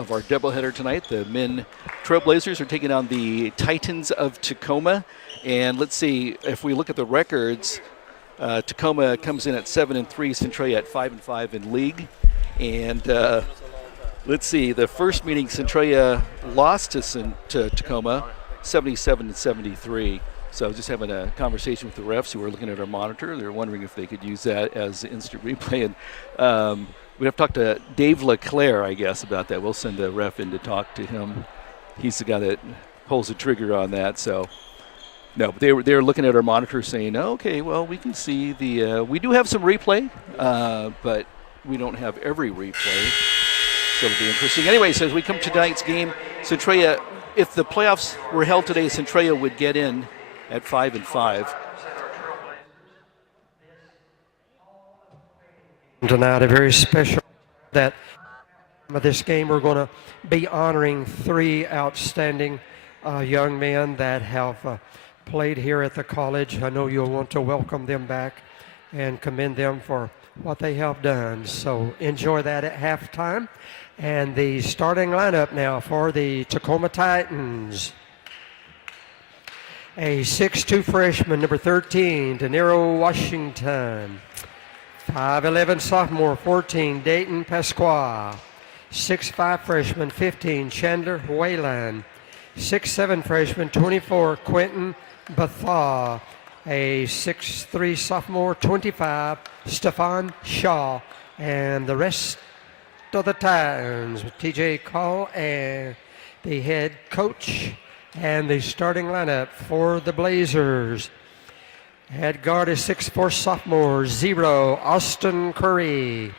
of our doubleheader tonight. The men Trailblazers are taking on the Titans of Tacoma. And let's see, if we look at the records, Tacoma comes in at 7-3, Centralia at 5-5 in league. And let's see, the first meeting Centralia lost to Tacoma 77-73. So I was just having a conversation with the refs who were looking at our monitor. They were wondering if they could use that as instant replay. And we have to talk to Dave LeClaire, I guess, about that. We'll send the ref in to talk to him. He's the guy that pulls the trigger on that. So, no, they were looking at our monitor saying, oh, okay, well, we can see the we do have some replay, but we don't have every replay. So it'll be interesting. Anyway, so as we come to tonight's game, Centralia, if the playoffs were held today, Centralia would get in at 5-5. Tonight, a very special that this game we're going to be honoring 3 outstanding young men that have played here at the college. I know you'll want to welcome them back and commend them for what they have done. So enjoy that at halftime. And the starting lineup now for the Tacoma Titans. A 6'2 freshman, number 13, De Niro Washington. 5'11 sophomore, 14, Dayton Pasqua. 6'5 freshman, 15, Chandler Wayland. 6'7 freshman, 24, Quentin Bethaw. A 6'3 sophomore, 25, Stefan Shaw. And the rest of the Titans with T.J. Call and the head coach. And the starting lineup for the Blazers. Head guard is 6'4 sophomore, 0, Austin Curry.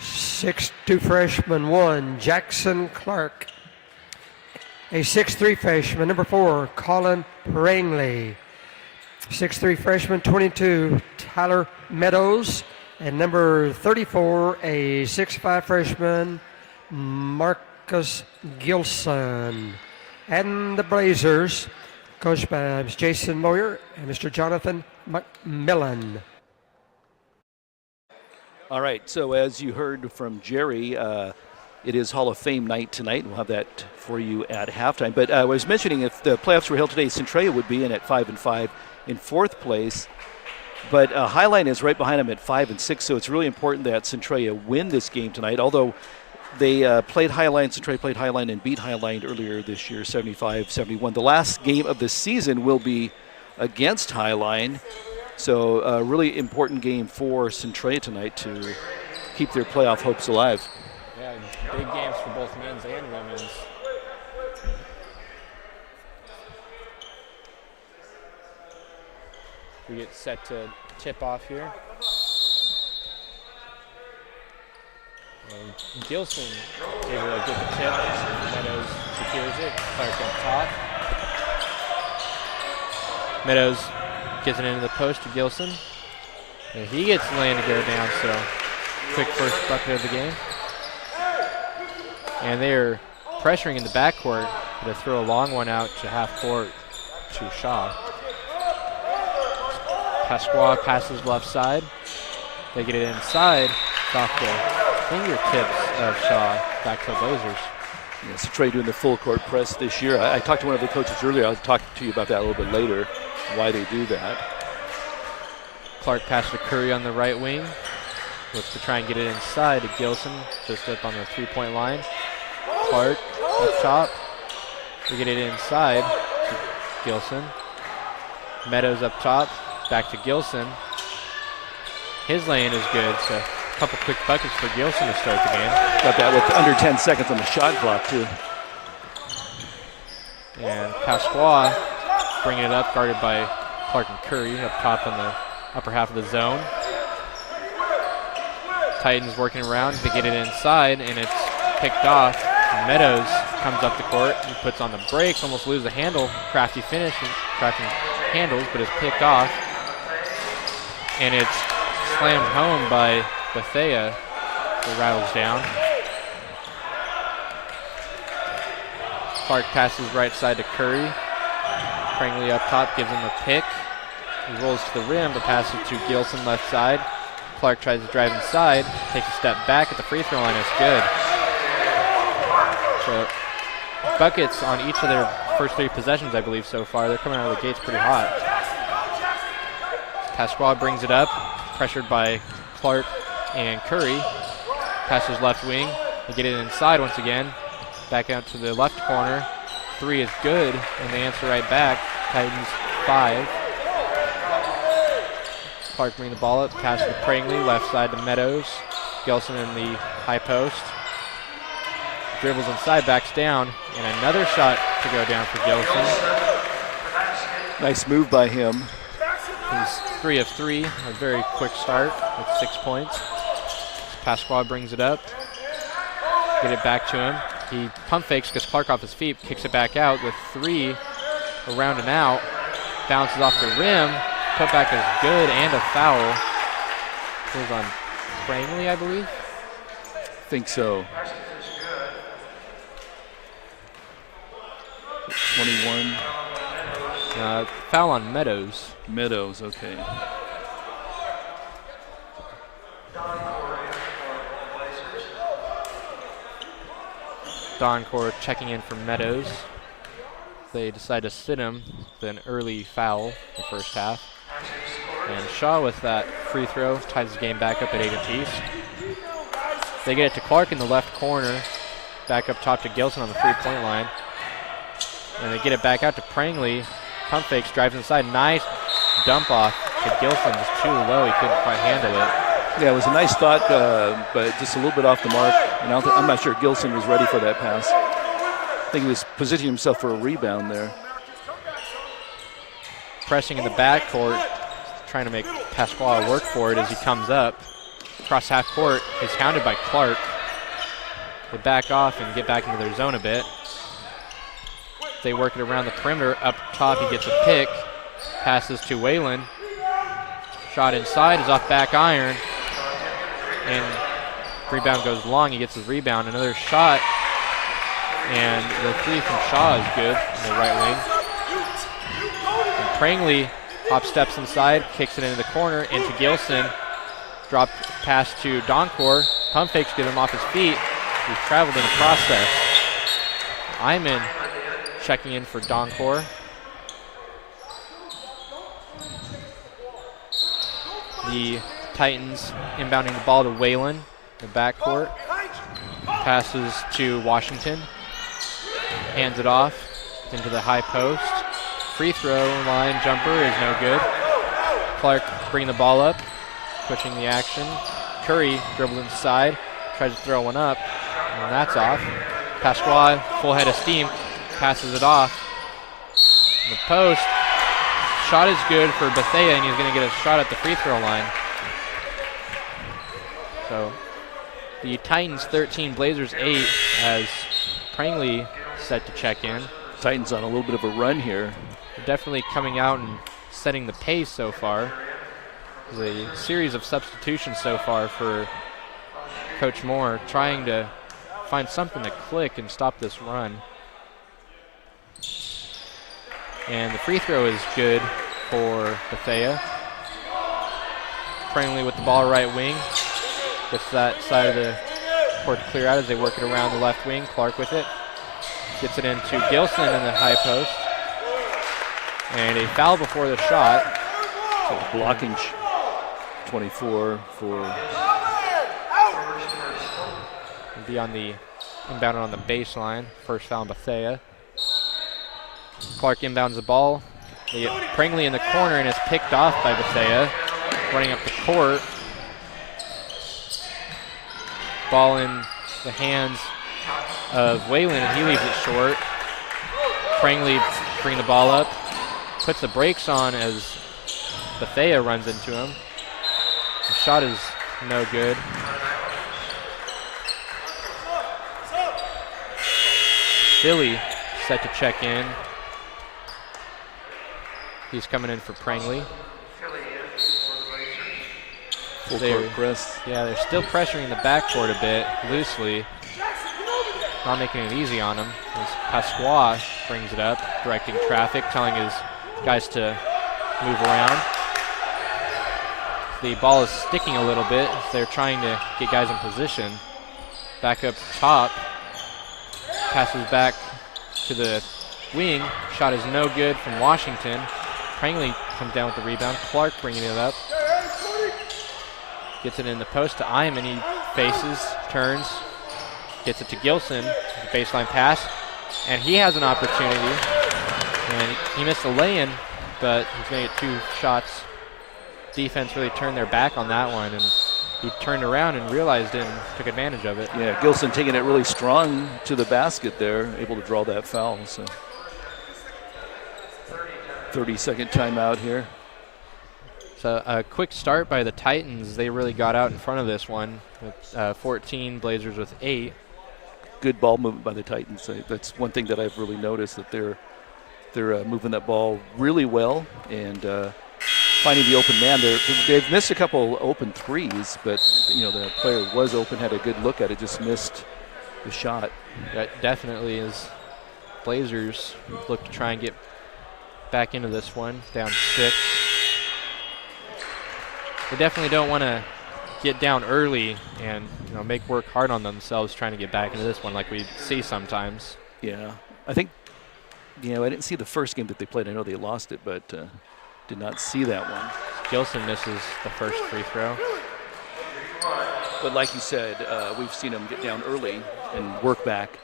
6'2 freshman, 1, Jackson Clark. A 6'3 freshman, number 4, Colin Rangley. 6'3 freshman, 22, Tyler Meadows. And number 34, a 6'5 freshman, Marcus Gilson. And the Blazers, coached by Jason Moyer and Mr. Jonathan McMillan. All right, so as you heard from Jerry, it is Hall of Fame night tonight. We'll have that for you at halftime. But I was mentioning if the playoffs were held today, Centralia would be in at 5-5 in 4th place. But Highline is right behind them at 5-6, so it's really important that Centralia win this game tonight, although they played Highline, Centralia played Highline and beat Highline earlier this year, 75-71. The last game of the season will be against Highline, so a really important game for Centralia tonight to keep their playoff hopes alive. Yeah, big games for both men's and women's. We get set to tip off here. And Gilson able to get the tip. Meadows secures it. Clark up top. Meadows gets it into the post to Gilson. And he gets the lane to go down, so quick first bucket of the game. And they're pressuring in the backcourt to throw a long one out to half court to Shaw. Pasqua passes left side. They get it inside. Off the fingertips of Shaw. Back to the Blazers. Yeah, Centralia doing the full court press this year. I talked to one of the coaches earlier. I'll talk to you about that a little bit later, why they do that. Clark passes to Curry on the right wing. Looks to try and get it inside to Gilson, just up on the three-point line. Clark up top. We get it inside to Gilson. Meadows up top. Back to Gilson. His lane is good, so a couple quick buckets for Gilson to start the game. Got that with under 10 seconds on the shot clock, too. And Pasqua bringing it up, guarded by Clark and Curry up top on the upper half of the zone. Titans working around to get it inside, and it's picked off. Meadows comes up the court and puts on the brakes, almost loses the handle. Crafty finish, crafty handles, but it's picked off. And it's slammed home by Bethea. It rattles down. Clark passes right side to Curry. Prangley up top gives him a pick. He rolls to the rim, but passes to Gilson left side. Clark tries to drive inside, takes a step back at the free throw line. It's good. So buckets on each of their first 3 possessions, I believe, so far. They're coming out of the gates pretty hot. Pasquale brings it up, pressured by Clark and Curry. Passes left wing. They get it inside once again. Back out to the left corner. 3 is good, and they answer right back. Titans 5. Clark bring the ball up, pass to Prangley, left side to Meadows. Gelson in the high post. Dribbles inside, backs down, and another shot to go down for Gelson. Nice move by him. He's 3 of 3, a very quick start with 6 points. Pasquale brings it up, get it back to him. He pump fakes, gets Clark off his feet, kicks it back out with 3 around and out. Bounces off the rim, put back is good, and a foul. Goes on Prangley, I believe. Think so. 21. Foul on Meadows. Meadows, okay. Doncor checking in for Meadows. They decide to sit him with an early foul in the first half. And Shaw with that free throw ties the game back up at 8 apiece. They get it to Clark in the left corner. Back up top to Gilson on the 3-point line. And they get it back out to Prangley. Pump fakes, drives inside. Nice dump off to Gilson, just too low. He couldn't quite handle it. Yeah, it was a nice thought, but just a little bit off the mark. And I'm not sure Gilson was ready for that pass. I think he was positioning himself for a rebound there. Pressing in the backcourt, trying to make Pasquale work for it as he comes up. Across half court, he's hounded by Clark. They back off and get back into their zone a bit. They work it around the perimeter. Up top, he gets a pick. Passes to Whalen. Shot inside is off back iron. And rebound goes long. He gets his rebound. Another shot. And the 3 from Shaw is good in the right wing. And Prangley hop steps inside, kicks it into the corner, into Gilson. Drop pass to Doncor. Pump fakes get him off his feet. He's traveled in the process. Iman checking in for Doncor. The Titans inbounding the ball to Whalen in the backcourt. Passes to Washington. Hands it off into the high post. Free throw line jumper is no good. Clark bringing the ball up, pushing the action. Curry dribbles inside, tries to throw one up, and that's off. Pasquale, full head of steam, passes it off. In the post, shot is good for Bethea, and he's going to get a shot at the free throw line. So the Titans 13, Blazers 8, as Prangley set to check in. Titans on a little bit of a run here. They're definitely coming out and setting the pace so far. There's a series of substitutions so far for Coach Moore, trying to find something to click and stop this run. And the free throw is good for Bethea. Prangley with the ball right wing. Gets that side of the court to clear out as they work it around the left wing. Clark with it. Gets it into Gilson in the high post. And a foul before the shot. So blocking 24 for... Be on the inbound on the baseline. First foul on Bethea. Clark inbounds the ball. They get Prangley in the corner and is picked off by Bethea. Running up the court. Ball in the hands of Whalen, and he leaves it short. Prangley bring the ball up. Puts the brakes on as Bethea runs into him. The shot is no good. Philly set to check in. He's coming in for Prangley. Full court press. Yeah, they're still pressuring the backcourt a bit loosely. Not making it easy on him. As Pasquale brings it up, directing traffic, telling his guys to move around. The ball is sticking a little bit as they're trying to get guys in position. Back up top passes back to the wing. Shot is no good from Washington. Prangley comes down with the rebound. Clark bringing it up. Gets it in the post to Iman. He faces, turns, gets it to Gilson. The baseline pass. And he has an opportunity. And he missed a lay-in, but he's going to get 2 shots. Defense really turned their back on that one, and he turned around and realized it and took advantage of it. Yeah, Gilson taking it really strong to the basket there, able to draw that foul. So 30-second timeout here. So a quick start by the Titans. They really got out in front of this one with 14, Blazers with 8. Good ball movement by the Titans. That's one thing that I've really noticed, that they're moving that ball really well and finding the open man. They've missed a couple open threes, but the player was open, had a good look at it, just missed the shot. That definitely is. Blazers look to try and get back into this one, down 6. They definitely don't want to get down early and make work hard on themselves trying to get back into this one like we see sometimes. Yeah, I think I didn't see the first game that they played. I know they lost it, but did not see that one. Gilson misses the first free throw. But like you said, we've seen them get down early and work back.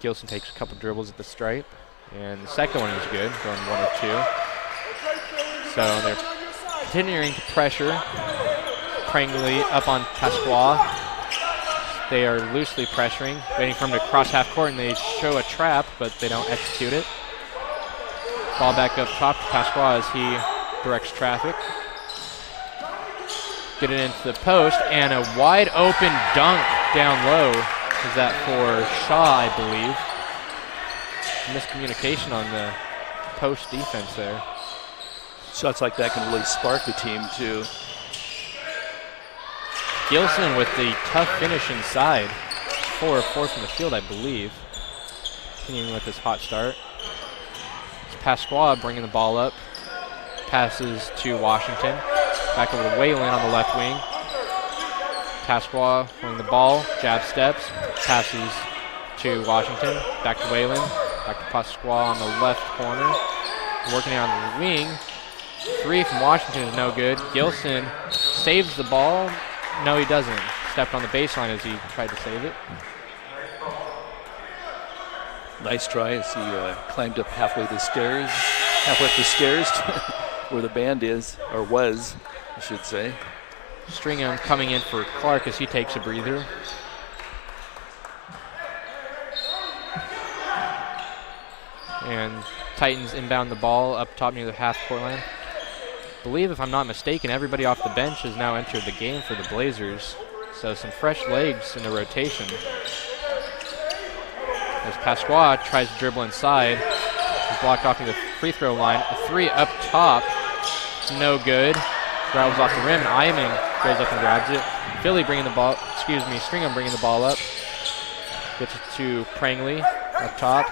Gilson takes a couple dribbles at the stripe, and the second one is good, going 1 or 2. So they're continuing to pressure. Prangley up on Pasqua. They are loosely pressuring, waiting for him to cross half court, and they show a trap, but they don't execute it. Ball back up top to Pasqua as he directs traffic. Get it into the post, and a wide open dunk down low. Is that for Shaw, I believe. Miscommunication on the post defense there. Shots like that can really spark the team too. Gilson with the tough finish inside. 4 of 4 from the field, I believe. Continuing with his hot start. It's Pasqua bringing the ball up. Passes to Washington. Back over to Whalen on the left wing. Pasqua winning the ball. Jab steps. Passes to Washington. Back to Whalen. Back to Pasqua on the left corner. Working on the wing. 3 from Washington is no good. Gilson saves the ball. No, he doesn't. Stepped on the baseline as he tried to save it. Nice try as he climbed up halfway up the stairs where the band is, or was, I should say. Stringham coming in for Clark as he takes a breather. And Titans inbound the ball up top near the half-court line. I believe, if I'm not mistaken, everybody off the bench has now entered the game for the Blazers. So some fresh legs in the rotation. As Pasqua tries to dribble inside, he's blocked off near the free throw line. A 3 up top, it's no good. Rattles off the rim, and Iman goes up and grabs it. Stringham bringing the ball up. Gets it to Prangley up top.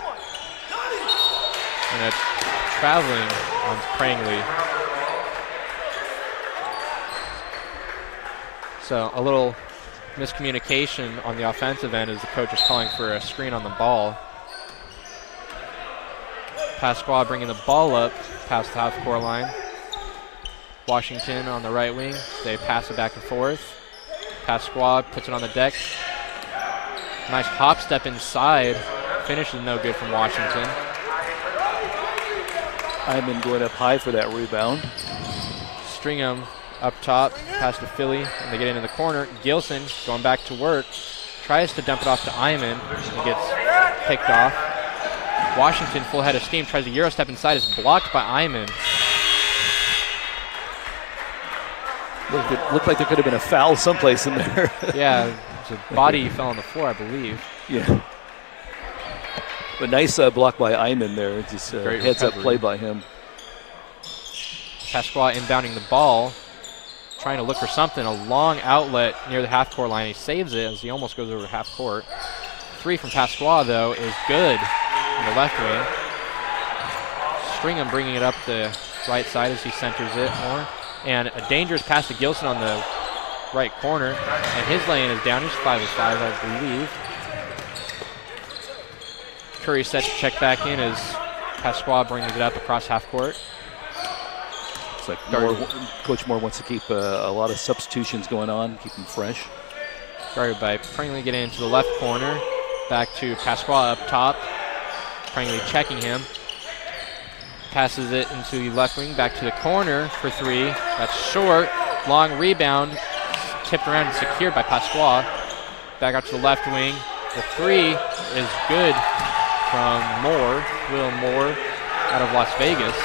And a traveling on Prangley. So a little miscommunication on the offensive end as the coach is calling for a screen on the ball. Pasqua bringing the ball up past the half-court line. Washington on the right wing. They pass it back and forth. Pasqua puts it on the deck. Nice hop step inside. Finish is no good from Washington. Iman going up high for that rebound. Stringham up top, pass to Philly, and they get into the corner. Gilson going back to work, tries to dump it off to Iman, and gets picked off. Washington, full head of steam, tries to Euro step inside, is blocked by Iman. Looked like there could have been a foul someplace in there. Yeah, his body fell on the floor, I believe. Yeah. But nice block by Iman there. Just heads up play by him. Pasqua inbounding the ball, trying to look for something. A long outlet near the half-court line. He saves it as he almost goes over half-court. 3 from Pasqua, though, is good in the left wing. Stringham bringing it up the right side as he centers it more. And a dangerous pass to Gilson on the right corner, and his lane is down. He's 5 of 5, I believe. Curry set to check back in as Pasqua brings it up across half court. It's like Coach Moore wants to keep a lot of substitutions going on, keep them fresh. Guarded by Pringley, getting into the left corner. Back to Pasqua up top. Pringley checking him. Passes it into the left wing, back to the corner for 3. That's short. Long rebound, tipped around and secured by Pasqua. Back out to the left wing. The 3 is good from Will Moore, out of Las Vegas.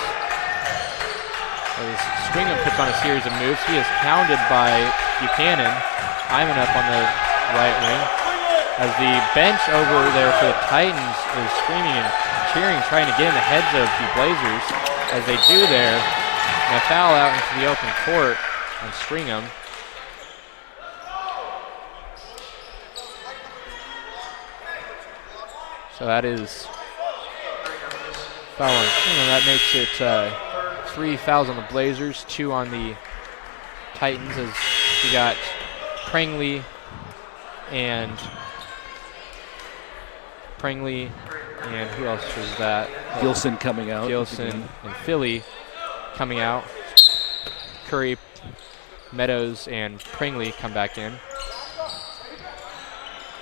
As Stringham puts on a series of moves, he is hounded by Buchanan. Iman up on the right wing. As the bench over there for the Titans is screaming and cheering, trying to get in the heads of the Blazers. As they do there, and a foul out into the open court on Stringham. So that is foul on Stringham. That makes it 3 fouls on the Blazers, 2 on the Titans, as we got Pringley and who else was that? Gilson coming out. Gilson and Philly coming out. Curry, Meadows, and Pringley come back in.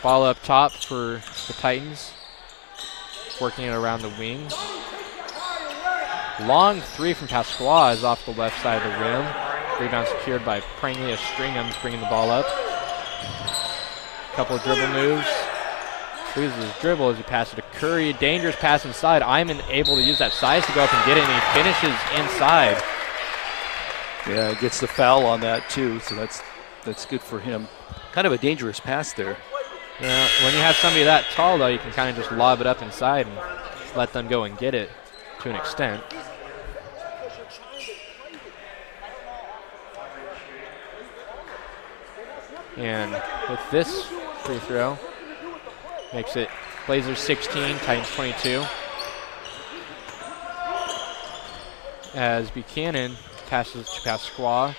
Ball up top for the Titans. Working it around the wing. Long 3 from Pasqua is off the left side of the rim. Rebound secured by Pringley as Stringham's bringing the ball up. Couple of dribble moves. Loses his dribble as he passes to Curry. Dangerous pass inside. Iman able to use that size to go up and get it, and he finishes inside. Yeah, gets the foul on that too, so that's good for him. Kind of a dangerous pass there. Yeah, when you have somebody that tall, though, you can kind of just lob it up inside and let them go and get it to an extent. And with this free throw, makes it Blazers 16, Titans 22. As Buchanan passes to Pasqua.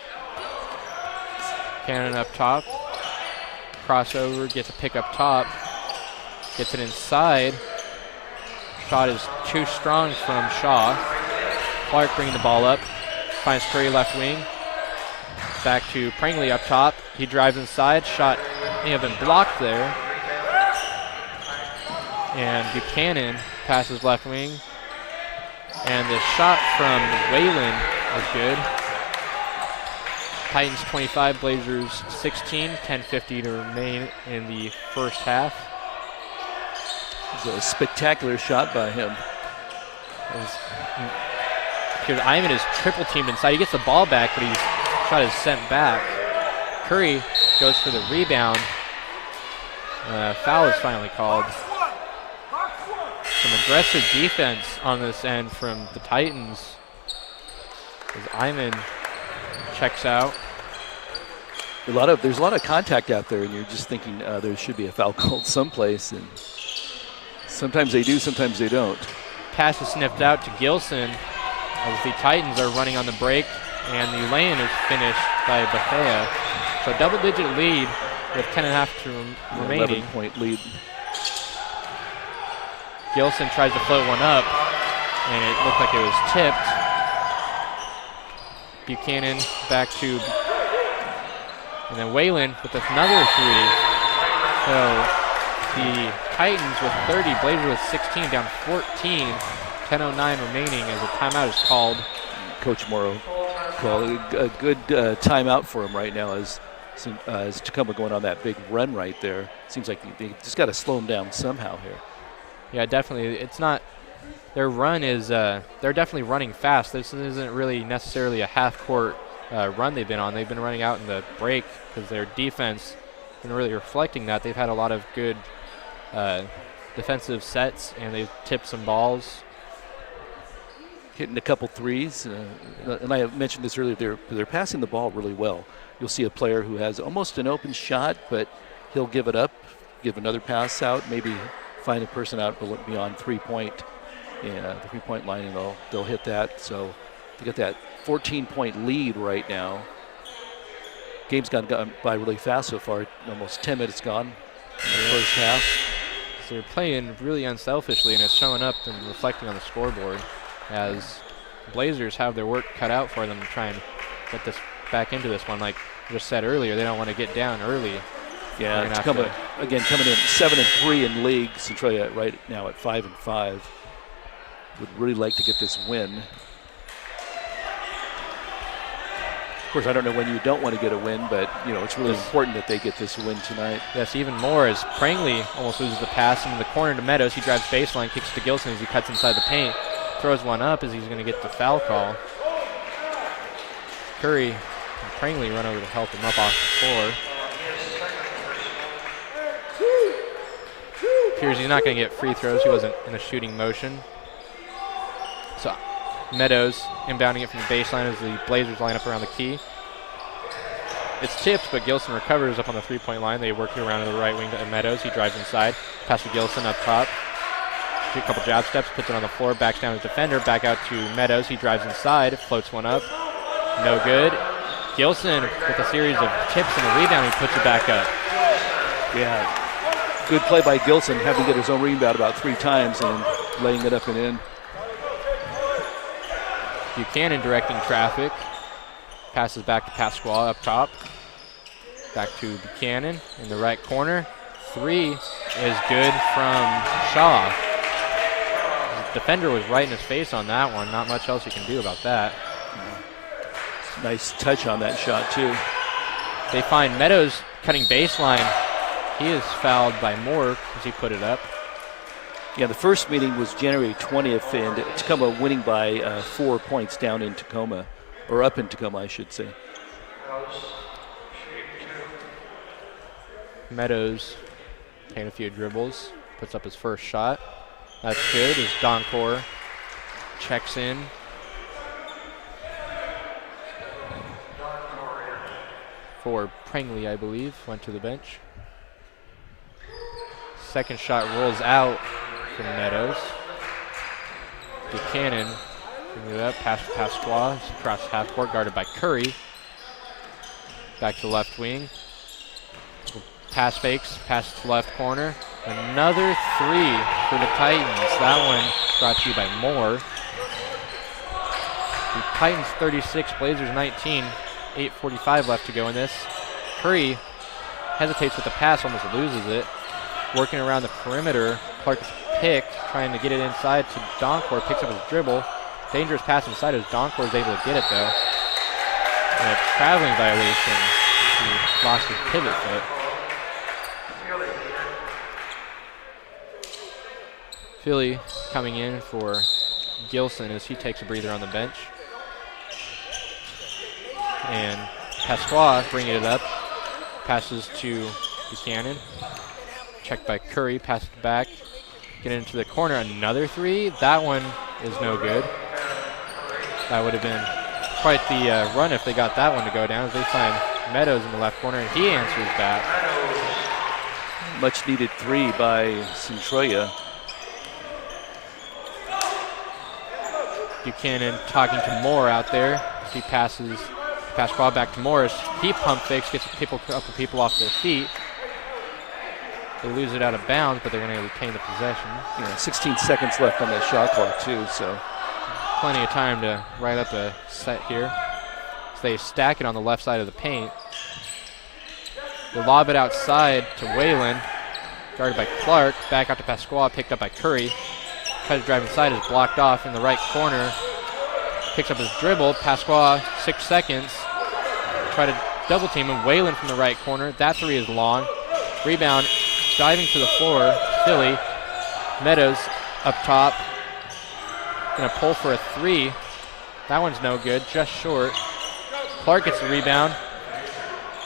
Buchanan up top. Crossover, gets a pick up top. Gets it inside. Shot is too strong from Shaw. Clark bringing the ball up. Finds Curry left wing. Back to Pringley up top. He drives inside. Shot may have been blocked there. And Buchanan passes left wing. And the shot from Whalen is good. Titans 25, Blazers 16, 10:50 to remain in the first half. It was a spectacular shot by him. Iman is triple teamed inside. He gets the ball back, but his shot is sent back. Curry goes for the rebound. Foul is finally called. Some aggressive defense on this end from the Titans as Iman checks out. There's a lot of contact out there, and you're just thinking there should be a foul called someplace, and sometimes they do, sometimes they don't. Pass is sniffed out to Gilson as the Titans are running on the break, and the lane is finished by Bethea. So a double-digit lead with 10.5 remaining. 11-point lead. Gilson tries to float one up, and it looked like it was tipped. Buchanan back to, and then Whalen with another 3. So the Titans with 30, Blazers with 16, down 14. 10:09 remaining as a timeout is called. Coach Morrow called a good timeout for him right now as Tacoma going on that big run right there. Seems like they just got to slow him down somehow here. Yeah, definitely. It's not, their run is, they're definitely running fast. This isn't really necessarily a half-court run they've been on. They've been running out in the break because their defense been really reflecting that. They've had a lot of good defensive sets, and they've tipped some balls. Hitting a couple threes, and I mentioned this earlier, they're passing the ball really well. You'll see a player who has almost an open shot, but he'll give it up, give another pass out, maybe find a person out beyond the 3-point line, and they'll hit that. So they got that 14-point lead right now. game's gone by really fast so far. Almost 10 minutes gone in the first half. So they're playing really unselfishly, and it's showing up and reflecting on the scoreboard as Blazers have their work cut out for them to try and get this back into this one. Like I just said earlier, they don't want to get down early. Yeah, Tacoma, again, coming in 7-3 in league. Centralia right now at 5-5. Would really like to get this win. Of course, I don't know when you don't want to get a win, but it's really important that they get this win tonight. Yes, even more as Prangley almost loses the pass into the corner to Meadows. He drives baseline, kicks to Gilson as he cuts inside the paint, throws one up as he's going to get the foul call. Curry and Prangley run over to help him up off the floor. Appears he's not going to get free throws. He wasn't in a shooting motion. So Meadows inbounding it from the baseline as the Blazers line up around the key. It's tipped, but Gilson recovers up on the three-point line. They work it around to the right wing to Meadows. He drives inside. Pass to Gilson up top. A couple jab steps, puts it on the floor, backs down his defender, back out to Meadows. He drives inside, floats one up. No good. Gilson with a series of tips and a rebound, he puts it back up. Yeah. Good play by Gilson, having to get his own rebound about 3 times and laying it up and in. Buchanan directing traffic. Passes back to Pasquale up top. Back to Buchanan in the right corner. 3 is good from Shaw. The defender was right in his face on that one. Not much else you can do about that. Nice touch on that shot, too. They find Meadows cutting baseline. He is fouled by Moore as he put it up. Yeah, the first meeting was January 20th, and Tacoma winning by 4 points down in Tacoma, or up in Tacoma, I should say. Meadows taking a few dribbles, puts up his first shot. That's good as Doncor checks in. For Prangley, I believe, went to the bench. Second shot rolls out from Meadows. Buchanan bringing it up, pass to Pasquale, across half court, guarded by Curry. Back to left wing. Pass fakes, pass to left corner. Another 3 for the Titans. That one brought to you by Moore. The Titans 36, Blazers 19. 8:45 left to go in this. Curry hesitates with the pass, almost loses it. Working around the perimeter, Clark is picked, trying to get it inside to Doncor, picks up his dribble. Dangerous pass inside as Doncor is able to get it though. And a traveling violation. He lost his pivot foot. Philly coming in for Gilson as he takes a breather on the bench. And Pasquale bringing it up. Passes to Buchanan. Checked by Curry, passed it back. Get into the corner, another 3. That one is no good. That would have been quite the run if they got that one to go down as they find Meadows in the left corner and he answers back. Much needed 3 by Centralia. Buchanan talking to Moore out there. He passes Pasquale back to Morris. He pump fakes, gets a couple people off their feet. They lose it out of bounds, but they're going to retain the possession. Yeah, 16 seconds left on that shot clock, too, so. Plenty of time to write up a set here. So they stack it on the left side of the paint. They lob it outside to Whalen, guarded by Clark. Back out to Pasquale, picked up by Curry. Tries to drive inside, is blocked off in the right corner. Picks up his dribble. Pasquale, 6 seconds. Try to double team him. Whalen from the right corner. That 3 is long. Rebound. Diving to the floor, Philly. Meadows up top. Gonna pull for a 3. That one's no good, just short. Clark gets the rebound.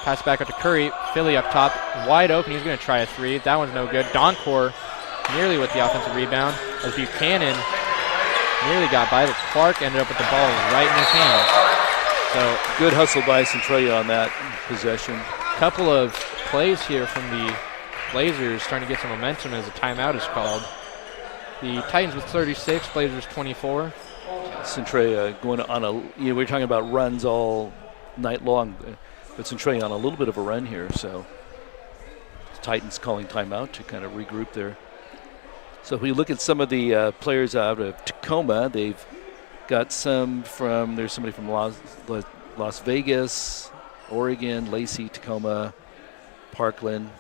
Pass back up to Curry. Philly up top, wide open. He's gonna try a 3. That one's no good. Doncor nearly with the offensive rebound as Buchanan nearly got by, but Clark ended up with the ball right in his hand. So good hustle by Centralia on that possession. Couple of plays here from the Blazers starting to get some momentum as a timeout is called. The Titans with 36, Blazers 24. Centralia going on a, we're talking about runs all night long. But Centralia on a little bit of a run here, so the Titans calling timeout to kind of regroup there. So if we look at some of the players out of Tacoma, they've got some from, there's somebody from Las Vegas, Oregon, Lacey, Tacoma, Parkland.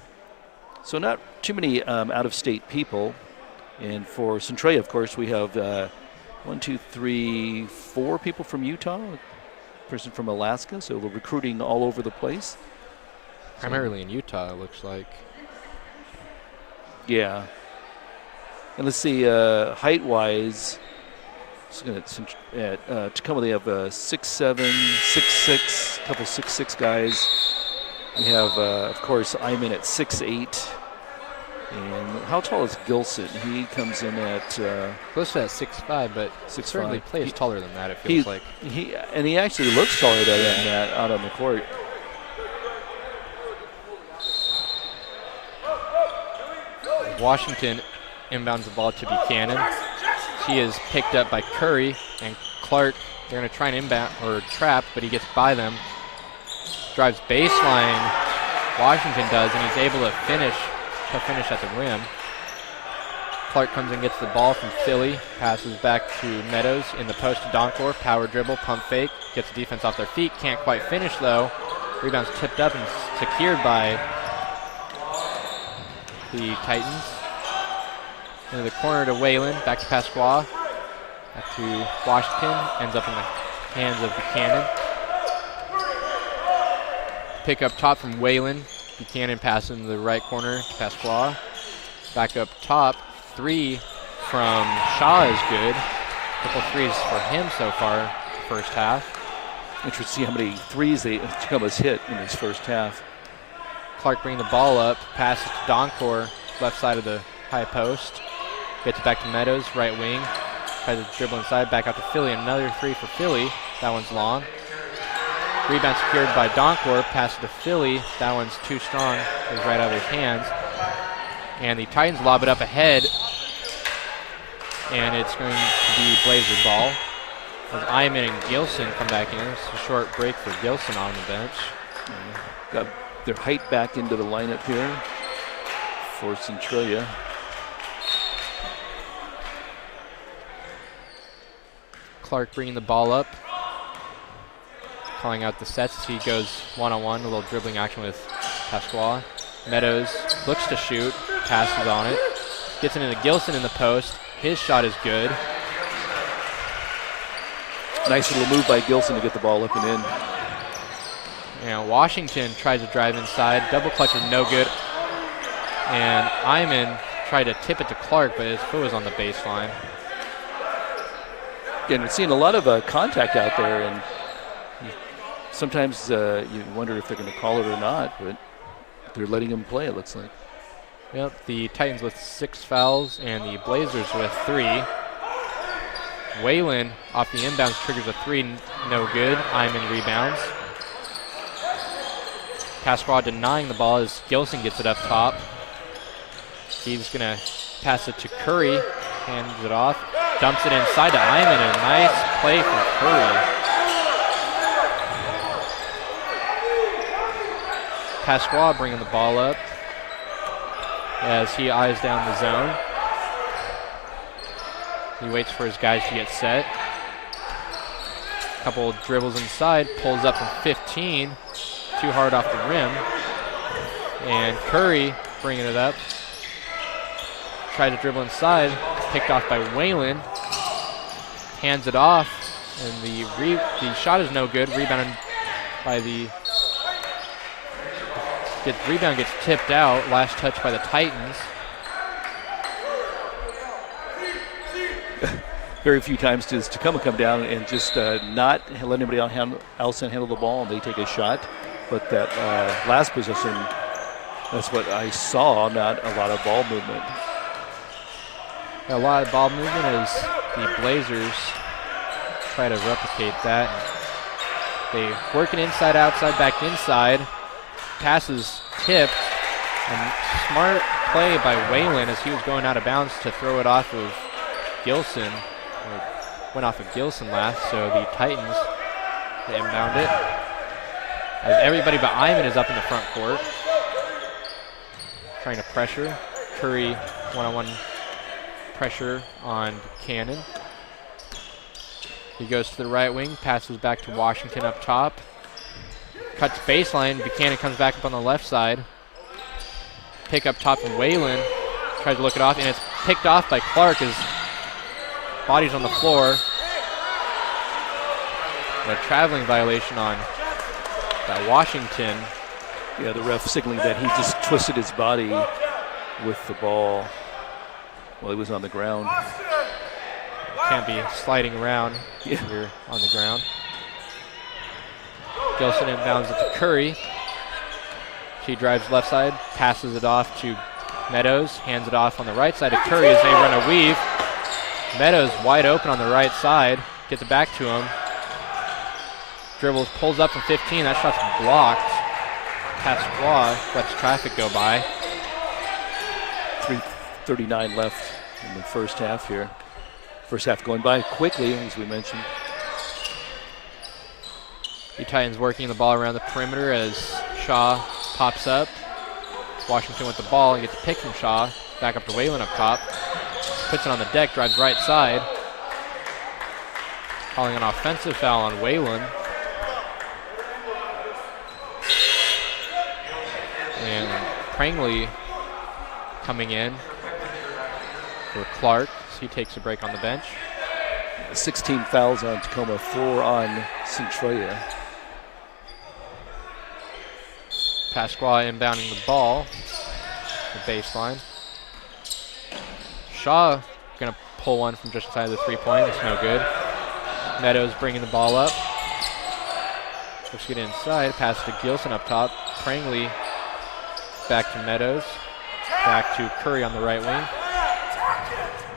So not too many out-of-state people. And for Centralia, of course, we have 4 people from Utah, a person from Alaska, so we're recruiting all over the place. Primarily in Utah, it looks like. Yeah. And let's see, height-wise, at Tacoma they have 6'7", 6'6", a couple 6'6" guys. We have, of course, Iman at 6'8". And how tall is Gilson? He comes in at Close to that 6'5", but 6'5". certainly plays taller than that, it feels like. He actually looks taller than that out on the court. Washington inbounds the ball to Buchanan. She is picked up by Curry and Clark. They're going to try and inbound or trap, but he gets by them. Drives baseline. Washington does, and he's able to finish at the rim. Clark comes and gets the ball from Philly, passes back to Meadows in the post to Donkor, power dribble, pump fake, gets the defense off their feet, can't quite finish though. Rebound's tipped up and secured by the Titans. Into the corner to Whalen, back to Pasqua, back to Washington, ends up in the hands of Buchanan. Pick up top from Whalen. Buchanan passes in the right corner to Pasqua. Back up top, 3 from Shaw is good. Couple threes for him so far, first half. Interesting to see how many threes Tacoma's hit in this first half. Clark bringing the ball up, passes to Donkor, left side of the high post. Gets it back to Meadows, right wing. Tries to dribble inside, back out to Philly. Another 3 for Philly. That one's long. Rebound secured by Donkor, pass to Philly. That one's too strong. Goes right out of his hands. And the Titans lob it up ahead. And it's going to be Blazer ball. As Iman and Gilson come back in. It's a short break for Gilson on the bench. Got their height back into the lineup here for Centralia. Clark bringing the ball up. Calling out the sets as he goes one-on-one, a little dribbling action with Pasqua. Meadows looks to shoot, passes on it. Gets it into Gilson in the post. His shot is good. Nice little move by Gilson to get the ball up and in. And Washington tries to drive inside. Double clutch is no good. And Iman tried to tip it to Clark, but his foot was on the baseline. Again, we're seeing a lot of contact out there, and sometimes you wonder if they're going to call it or not, but they're letting him play, it looks like. Yep, the Titans with 6 fouls and the Blazers with 3. Whalen off the inbounds triggers a 3, no good. Iman rebounds. Pasqua denying the ball as Gilson gets it up top. He's going to pass it to Curry, hands it off, dumps it inside to Iman, and a nice play from Curry. Pasqua bringing the ball up as he eyes down the zone. He waits for his guys to get set. Couple dribbles inside, pulls up from 15, too hard off the rim. And Curry bringing it up. Tried to dribble inside, picked off by Whalen. Hands it off, and the shot is no good. Rebounded by rebound gets tipped out. Last touch by the Titans. Very few times does Tacoma come down and just not let anybody else handle the ball, and they take a shot. But that last possession, that's what I saw, not a lot of ball movement. A lot of ball movement as the Blazers try to replicate that. They work it inside, outside, back inside. Passes tipped, and smart play by Whalen as he was going out of bounds to throw it off of Gilson. Or went off of Gilson last, so the Titans inbound it. As everybody but Iman is up in the front court. Trying to pressure. Curry one-on-one pressure on Buchanan. He goes to the right wing, passes back to Washington up top. Cuts baseline, Buchanan comes back up on the left side. Pick up top from Whalen. Tries to look it off, and it's picked off by Clark. His body's on the floor. A traveling violation on by Washington. Yeah, the ref signaling that he just twisted his body with the ball while he was on the ground. Can't be sliding around if you're on the ground. Gilson inbounds it to Curry. She drives left side, passes it off to Meadows, hands it off on the right side to Curry as they run a weave. Meadows wide open on the right side, gets it back to him. Dribbles, pulls up from 15, that shot's blocked. Pasqua lets traffic go by. 3:39 left in the first half here. First half going by quickly, as we mentioned. The Titans working the ball around the perimeter as Shaw pops up. Washington with the ball and gets a pick from Shaw. Back up to Whalen up top. Puts it on the deck, drives right side. Calling an offensive foul on Whalen. And Prangley coming in for Clark. So he takes a break on the bench. 16 fouls on Tacoma, 4 on Centralia. Pasqua inbounding the ball. The baseline. Shaw gonna pull one from just inside of the 3-point. It's no good. Meadows bringing the ball up. Let's get inside. Pass to Gilson up top. Prangley back to Meadows. Back to Curry on the right wing.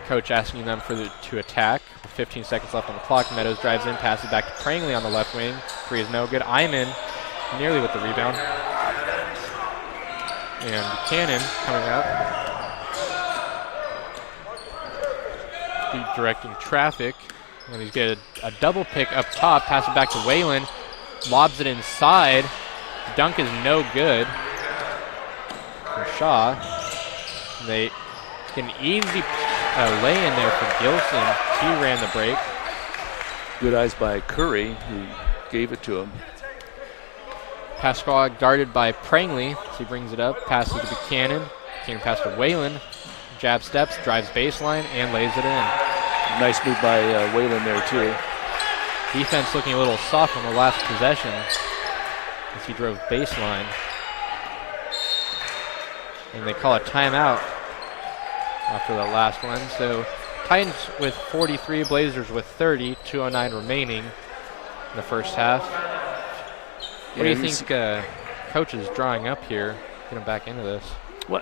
Coach asking them to attack. 15 seconds left on the clock. Meadows drives in, passes back to Prangley on the left wing. Three is no good. Iman nearly with the rebound. And Buchanan coming up. Directing traffic. And he's got a double pick up top. Pass it back to Whalen. Lobs it inside. Dunk is no good. For Shaw. They get an easy lay in there for Gilson. He ran the break. Good eyes by Curry, who gave it to him. Pasqua guarded by Prangley. So he brings it up, passes to Buchanan. Buchanan pass to Whalen. Jab steps, drives baseline, and lays it in. Nice move by Whalen there, too. Defense looking a little soft on the last possession as he drove baseline. And they call a timeout after the last one. So Titans with 43, Blazers with 30, 2:09 remaining in the first half. What do you think Coach is drawing up here, getting back into this? Well,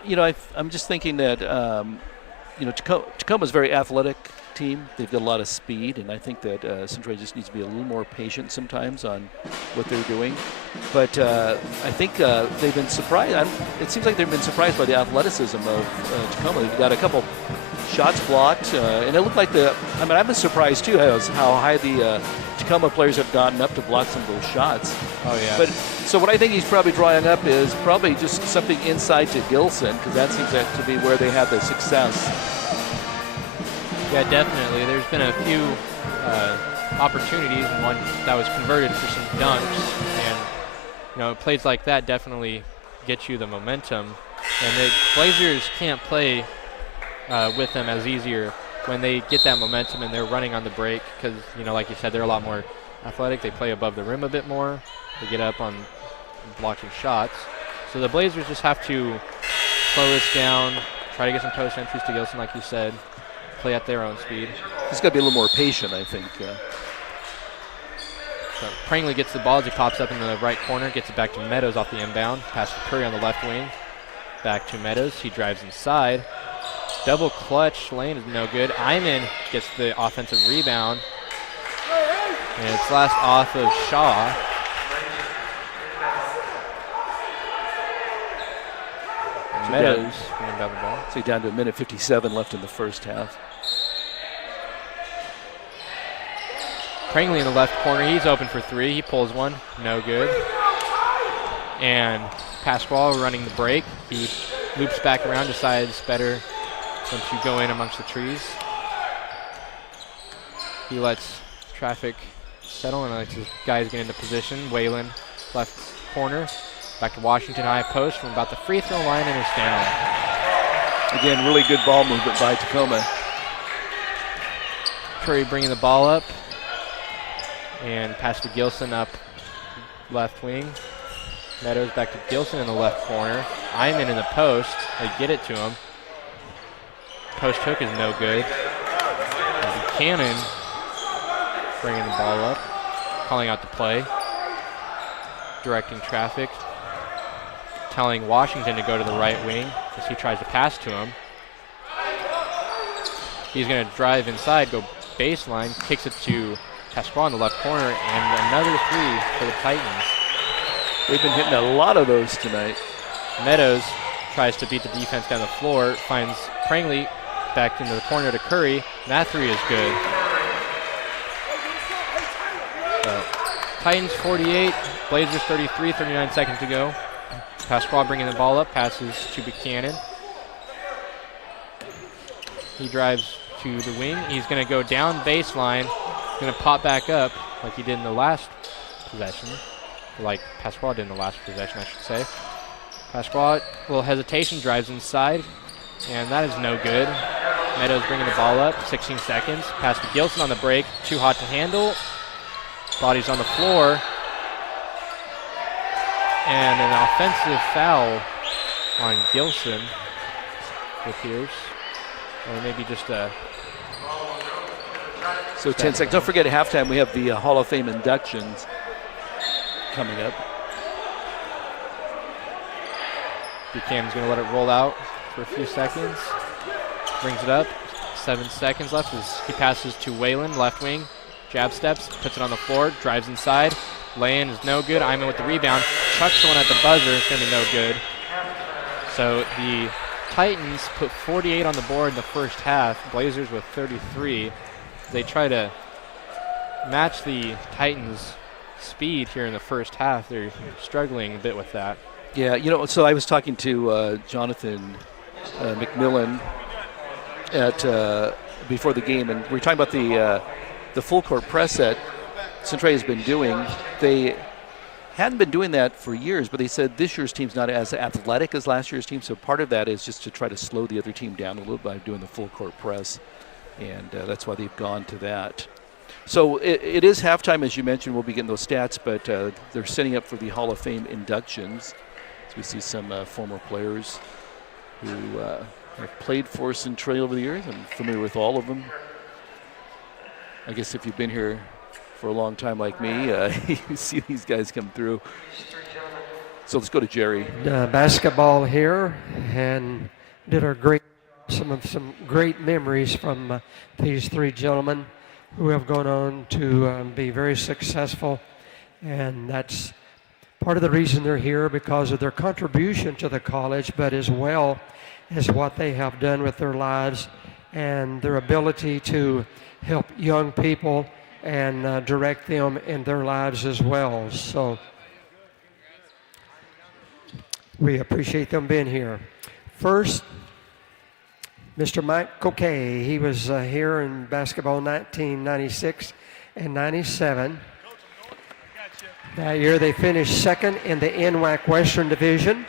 I'm just thinking that, Tacoma's a very athletic team. They've got a lot of speed, and I think that Centralia just needs to be a little more patient sometimes on what they're doing. But I think they've been surprised. It seems like they've been surprised by the athleticism of Tacoma. They've got a couple shots blocked, and it looked like I've been surprised too how high the Tacoma players have gotten up to block some of those shots. Oh yeah. But so what I think he's probably drawing up is probably just something inside to Gilson, because that seems to be where they have the success. Yeah, definitely. There's been a few opportunities, and one that was converted for some dunks. And plays like that definitely get you the momentum. And the Blazers can't play with them as easier when they get that momentum and they're running on the break, because like you said, they're a lot more athletic. They play above the rim a bit more. They get up on blocking shots. So the Blazers just have to slow this down, try to get some post entries to Gilson, like you said, play at their own speed. He's got to be a little more patient, I think. So Prangley gets the ball as he pops up in the right corner, gets it back to Meadows off the inbound. Pass to Curry on the left wing. Back to Meadows. He drives inside. Double clutch. Lane is no good. Iman gets the offensive rebound. And it's last off of Shaw. Meadows bringing down the ball. So down to a minute 57 left in the first half. Prangley in the left corner. He's open for three. He pulls one. No good. And Pasquale running the break. He loops back around, decides better than to go in amongst the trees. He lets traffic settle and lets his guys get into position. Whalen, left corner. Back to Washington, high post from about the free throw line, and it's down. Again, really good ball movement by Tacoma. Curry bringing the ball up. And pass to Gilson up left wing. Meadows back to Gilson in the left corner. Iman in the post. They get it to him. Post hook is no good. And Buchanan bringing the ball up. Calling out the play. Directing traffic. Telling Washington to go to the right wing as he tries to pass to him. He's going to drive inside, go baseline, kicks it to Pasquale in the left corner, and another three for the Titans. They've been hitting a lot of those tonight. Meadows tries to beat the defense down the floor, finds Prangley back into the corner to Curry, and that three is good. Titans 48, Blazers 33, 39 seconds to go. Pasquale bringing the ball up, passes to Buchanan. He drives to the wing. He's going to go down baseline. Going to pop back up like he did in the last possession. Like Pasquale did in the last possession, I should say. Pasquale, a little hesitation, drives inside, and that is no good. Meadows bringing the ball up, 16 seconds. Pass to Gilson on the break, too hot to handle. Body's on the floor. And an offensive foul on Gilson, it appears. Or maybe just a... So 10 seconds. Don't forget at halftime we have the Hall of Fame inductions coming up. Buchanan's going to let it roll out for a few seconds. Brings it up. 7 seconds left as he passes to Whalen, left wing. Jab steps, puts it on the floor, drives inside. Lay-in is no good. Iman with the rebound. Chucks one at the buzzer. It's going to be no good. So the Titans put 48 on the board in the first half. Blazers with 33. They try to match the Titans' speed here in the first half. They're struggling a bit with that. Yeah, you know, so I was talking to Jonathan McMillan at before the game, and we were talking about the full court press that Centralia has been doing. They hadn't been doing that for years, but they said this year's team's not as athletic as last year's team, so part of that is just to try to slow the other team down a little by doing the full court press, and that's why they've gone to that. So it is halftime, as you mentioned. We'll be getting those stats, but they're setting up for the Hall of Fame inductions. So we see some former players who have played for Centralia over the years. I'm familiar with all of them. I guess if you've been here for a long time like me, you see these guys come through. So let's go to Jerry. Basketball here, and did our great some great memories from these three gentlemen who have gone on to be very successful, and that's part of the reason they're here, because of their contribution to the college, but as well as what they have done with their lives and their ability to help young people and direct them in their lives as well. So we appreciate them being here. First, Mr. Mike Coquet. He was here in basketball 1996 and 97. That year they finished second in the NWAC Western Division.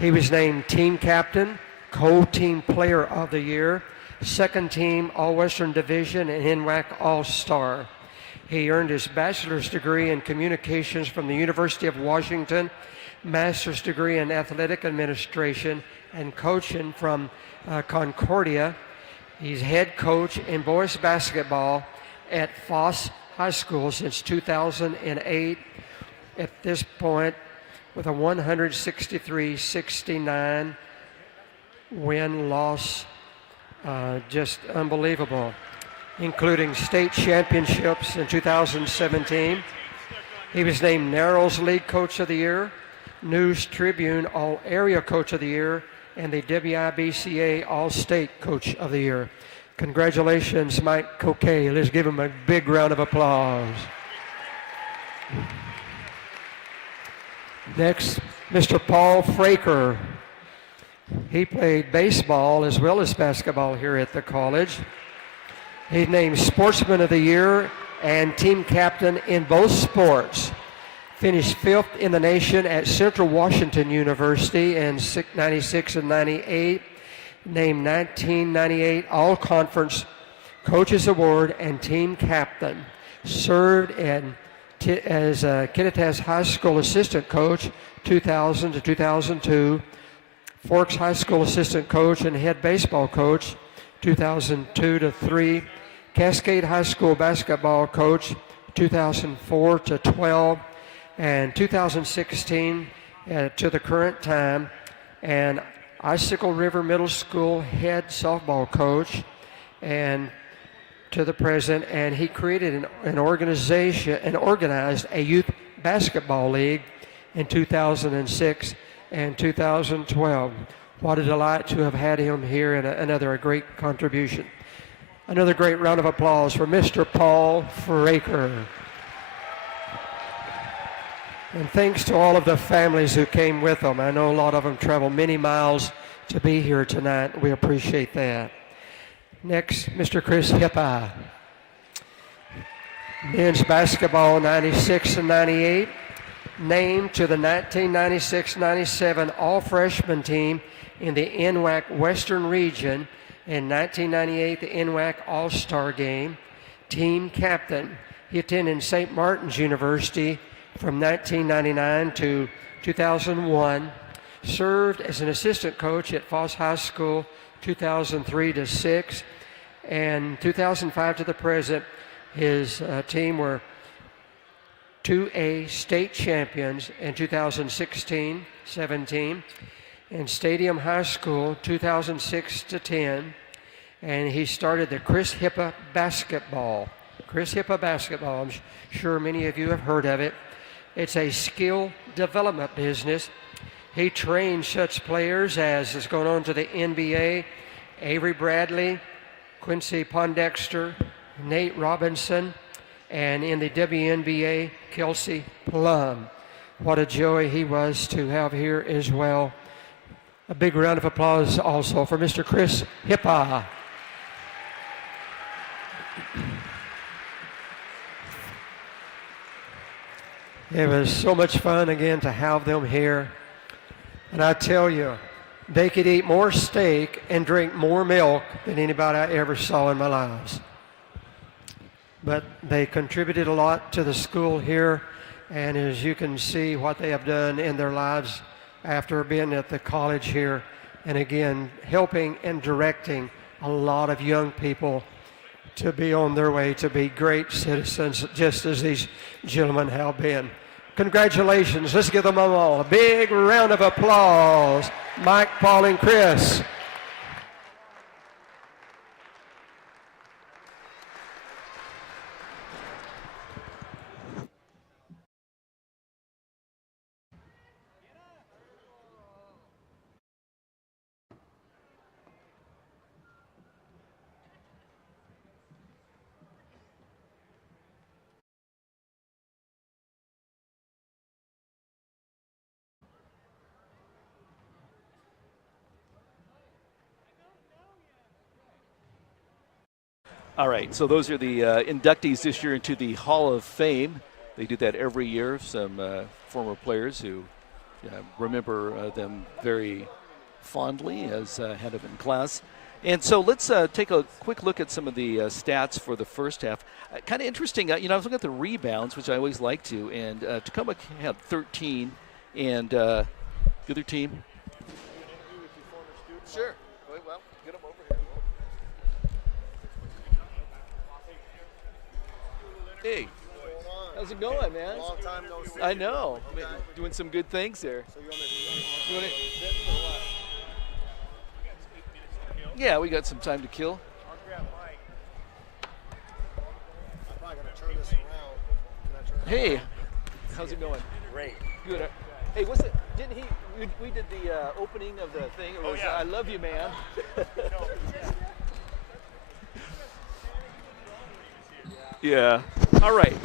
He was named team captain, co-team player of the year, second team All-Western Division, and NWAC All-Star. He earned his bachelor's degree in communications from the University of Washington, master's degree in athletic administration and coaching from Concordia. He's head coach in boys basketball at Foss High School since 2008. At this point, with a 163-69 win-loss, just unbelievable, including state championships in 2017. He was named Narrows League Coach of the Year, News Tribune All-Area Coach of the Year, and the WIBCA All-State Coach of the Year. Congratulations, Mike Coquet. Let's give him a big round of applause. Next, Mr. Paul Fraker. He played baseball as well as basketball here at the college. He's named Sportsman of the Year and team captain in both sports. Finished 5th in the nation at Central Washington University in 96 and 98. Named 1998 All-Conference Coaches Award and team captain. Served as Kittitas High School assistant coach 2000 to 2002. Forks High School assistant coach and head baseball coach 2002 to 3. Cascade High School basketball coach 2004 to 12. And 2016 to the current time. And Icicle River Middle School head softball coach and to the present. And he created an organization and organized a youth basketball league in 2006 and 2012. What a delight to have had him here, and another great contribution. Another great round of applause for Mr. Paul Fraker. And thanks to all of the families who came with them. I know a lot of them traveled many miles to be here tonight. We appreciate that. Next, Mr. Chris Hippa. Men's basketball 96 and 98. Named to the 1996-97 All-Freshman team in the NWAC Western Region. In 1998, the NWAC All-Star Game. Team captain. He attended St. Martin's University from 1999 to 2001, served as an assistant coach at Foss High School 2003 to 6, and 2005 to the present. His team were 2A state champions in 2016-17, and Stadium High School 2006 to 10, and he started the Chris Hippa basketball. Chris Hippa basketball, I'm sure many of you have heard of it. It's a skill development business. He trains such players as is going on to the NBA, Avery Bradley, Quincy Pondexter, Nate Robinson, and in the WNBA, Kelsey Plum. What a joy he was to have here as well. A big round of applause also for Mr. Chris Hippa. It was so much fun again to have them here. And I tell you, they could eat more steak and drink more milk than anybody I ever saw in my lives. But they contributed a lot to the school here. And as you can see what they have done in their lives after being at the college here. And again, helping and directing a lot of young people to be on their way to be great citizens, just as these gentlemen have been. Congratulations. Let's give them all a big round of applause. Mike, Paul, and Chris. All right, so those are the inductees this year into the Hall of Fame. They do that every year. Some former players who remember them very fondly as head of in class. And so let's take a quick look at some of the stats for the first half. Kind of interesting, I was looking at the rebounds, which I always like to, and Tacoma had 13, and the other team. Sure. Well, get them over here. Hey, how's it going, man? Long time no see. I know. Doing some good things there. So you want to sit for what? Yeah, we got some time to kill. I'll grab Mike. I'm probably going to turn this around. Can I turn it Hey, around? how's it going? Great. Good. Hey, what's it? Didn't he? We did the opening of the thing. It was, I love you, man. Yeah. All right.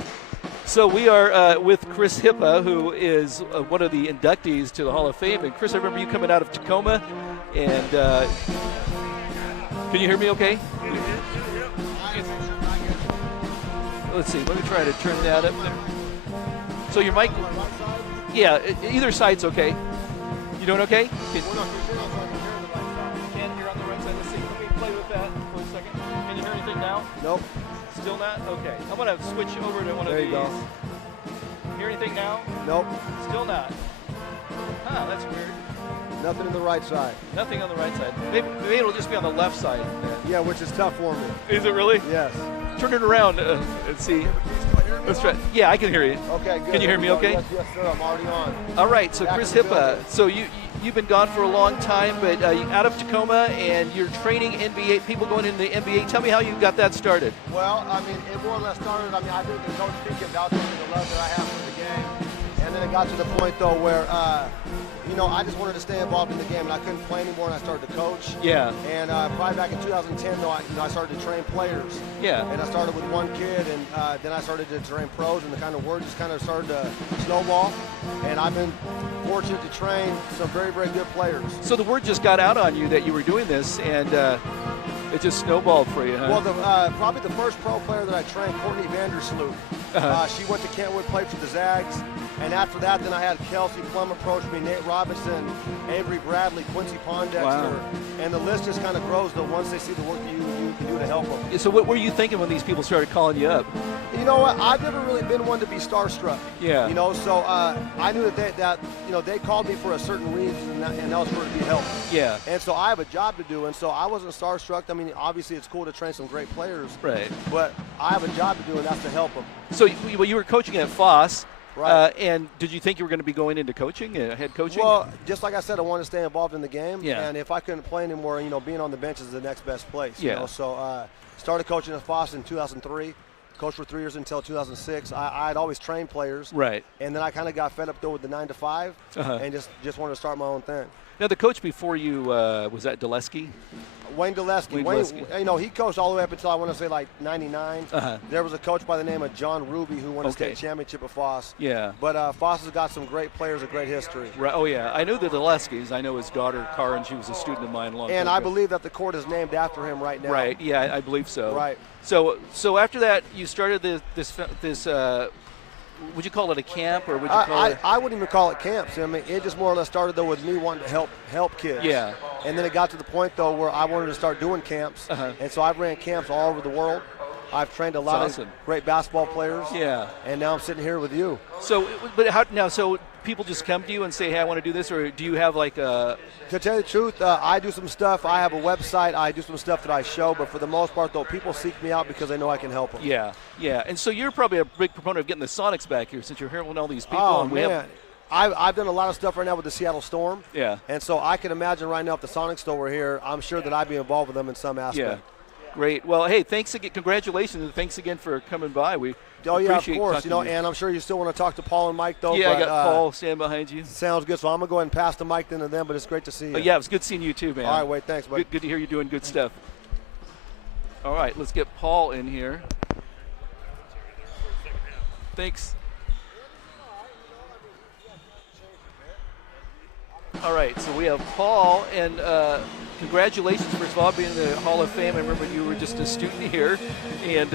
So we are with Chris Hippa, who is one of the inductees to the Hall of Fame. And Chris, I remember you coming out of Tacoma. And can you hear me okay? Let's see. Let me try to turn that up there. So your mic, yeah, either side's okay. You doing okay? Can you're on the right side. Let's see. Let me play with that for a second. Can you hear anything now? Nope. Still not? Okay. I'm going to switch over to one There of you these. go. Hear anything now? Nope. Still not. Huh, that's weird. Nothing in the right side. Nothing on the right side. Maybe it'll just be on the left side. Yeah, which is tough for me. Is it really? Yes. Turn it around and see. Let's try. Yeah, I can hear you. Okay, good. Can you hear me okay? Yes, yes, sir. I'm already on. All right, so Back Chris in the Hippa, building. so you've been gone for a long time, but you're out of Tacoma and you're training NBA, people going into the NBA. Tell me how you got that started. Well, I mean, it more or less started, I think the coach speaking about the love that I have for the game. And then it got to the point, though, where, I just wanted to stay involved in the game, and I couldn't play anymore, and I started to coach. Yeah. And probably back in 2010, though, I started to train players. Yeah. And I started with one kid, and then I started to train pros, and the kind of word just kind of started to snowball. And I've been fortunate to train some very, very good players. So the word just got out on you that you were doing this, and it just snowballed for you, huh? Well, probably the first pro player that I trained, Courtney Vandersloot. She went to Kentwood, played for the Zags. And after that, then I had Kelsey Plum approach me, Nate Robinson, Avery Bradley, Quincy Pondexter. Wow. And the list just kind of grows, though, once they see the work that you can do to help them. So what were you thinking when these people started calling you up? You know what? I've never really been one to be starstruck. Yeah. So I knew that they called me for a certain reason, and that was for it to be helped. Yeah. And so I have a job to do, and so I wasn't starstruck. I mean, obviously it's cool to train some great players. Right. But I have a job to do, and that's to help them. So you were coaching at Foss. Right. And did you think you were going to be going into coaching, head coaching? Well, just like I said, I wanted to stay involved in the game. Yeah. And if I couldn't play anymore, being on the bench is the next best place. Yeah. So started coaching at Foss in 2003. Coached for 3 years until 2006. I had always trained players. Right. And then I kind of got fed up, though, with the 9 to 5 and just wanted to start my own thing. Now, the coach before you, was that Dulesky? Wayne Dulesky. Wayne He coached all the way up until I want to say like 99. There was a coach by the name of John Ruby who won a state championship at Foss. Yeah. But Foss has got some great players, a great history. Right. Oh, yeah. I know the Duleskys. I know his daughter, Karen. She was a student of mine a long time And ago. I believe that the court is named after him right now. Right. Yeah, I believe so. Right. So after that, you started this would you call it a camp, or would you call it? I wouldn't even call it camps. I mean, it just more or less started, though, with me wanting to help kids. Yeah. And then it got to the point, though, where I wanted to start doing camps. And so I've ran camps all over the world. I've trained a lot of great basketball players. Yeah. And now I'm sitting here with you. So, but how now? So people just come to you and say, "Hey, I want to do this," or do you have like a? To tell you the truth, I do some stuff. I have a website. I do some stuff that I show. But for the most part, though, people seek me out because they know I can help them. Yeah, yeah. And so you're probably a big proponent of getting the Sonics back here, since you're hearing all these people. Oh, and man. I've done a lot of stuff right now with the Seattle Storm. Yeah. And so I can imagine right now if the Sonics still were here, I'm sure that I'd be involved with them in some aspect. Yeah. Great. Well, hey, thanks again. Congratulations, and thanks again for coming by. We appreciate of course. talking to you. And I'm sure you still want to talk to Paul and Mike, though. Yeah, but, I got Paul standing behind you. Sounds good. So I'm going to go ahead and pass the mic then to them, but it's great to see you. Yeah, it was good seeing you too, man. All right, Wade. Thanks, buddy. Good to hear you doing good stuff. All right, let's get Paul in here. Thanks. All right, so we have Paul, and congratulations, first of all, being in the Hall of Fame. I remember you were just a student here, and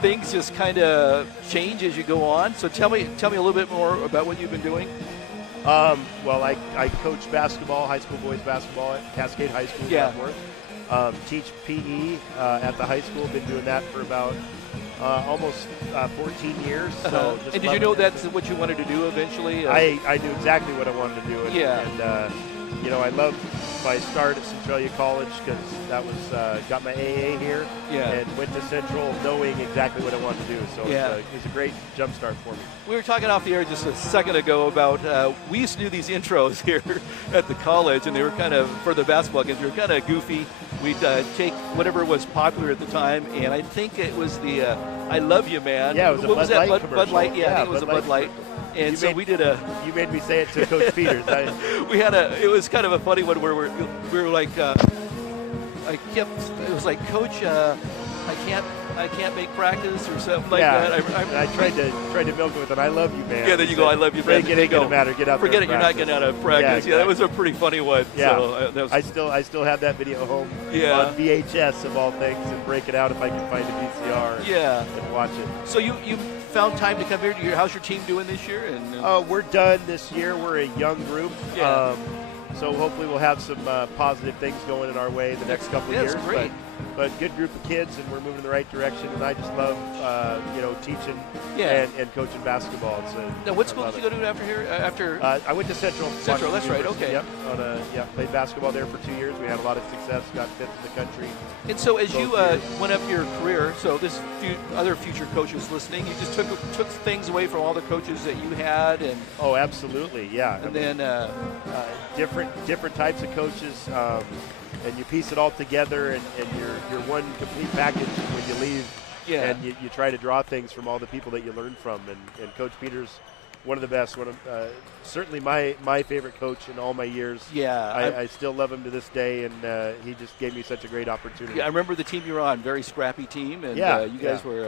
things just kind of change as you go on. So tell me a little bit more about what you've been doing. Well, I coach basketball, high school boys basketball at Cascade High School in Leavenworth. Teach PE at the high school. Been doing that for about almost 14 years. So just and did you know that's what you wanted to do eventually? I knew exactly what I wanted to do. And I love my start at Centralia College because that was got my AA here. Yeah. And went to Central knowing exactly what I wanted to do. So it was a great jump start for me. We were talking off the air just a second ago about we used to do these intros here at the college, and they were kind of, for the basketball games, they were kind of goofy. We'd take whatever was popular at the time, and I think it was the I Love You Man. Yeah, it was what was that? Bud Light Bud Light, yeah, I think it was Bud a Bud Light. And so we did a. You made me say it to Coach Peters. We had a. It was kind of a funny one where we were like, it was like, Coach, I can't make practice or something like Yeah, that. and I tried to milk it with an "I love you, man." Yeah, there you go. I love you, man. It ain't gonna matter. Get out Forget there. it. You're not getting out of practice. Yeah, That was a pretty funny one. Yeah, So, that was, I still have that video home Yeah. on VHS of all things, and break it out if I can find a VCR. Yeah. And watch it. So you found time to come here. How's your team doing this year? And We're done this year. We're a young group. Yeah. So hopefully we'll have some positive things going in our way the next couple of years. That's great. But good group of kids, and we're moving in the right direction. And I just love, teaching and coaching basketball. Now, what school did you go to after here? I went to Central. Central, that's right, University. okay. Yep. Played basketball there for 2 years. We had a lot of success. Got fifth in the country. And so as you Both years. went up your career, so this other future coaches listening, you just took things away from all the coaches that you had, and Oh, absolutely, yeah. and then Different types of coaches, and you piece it all together, and you're one complete package when you leave. Yeah. And you try to draw things from all the people that you learn from, and Coach Peters, one of the best. Certainly my favorite coach in all my years. Yeah, I still love him to this day, and he just gave me such a great opportunity. yeah, I remember the team you were on, very scrappy team, and you guys were.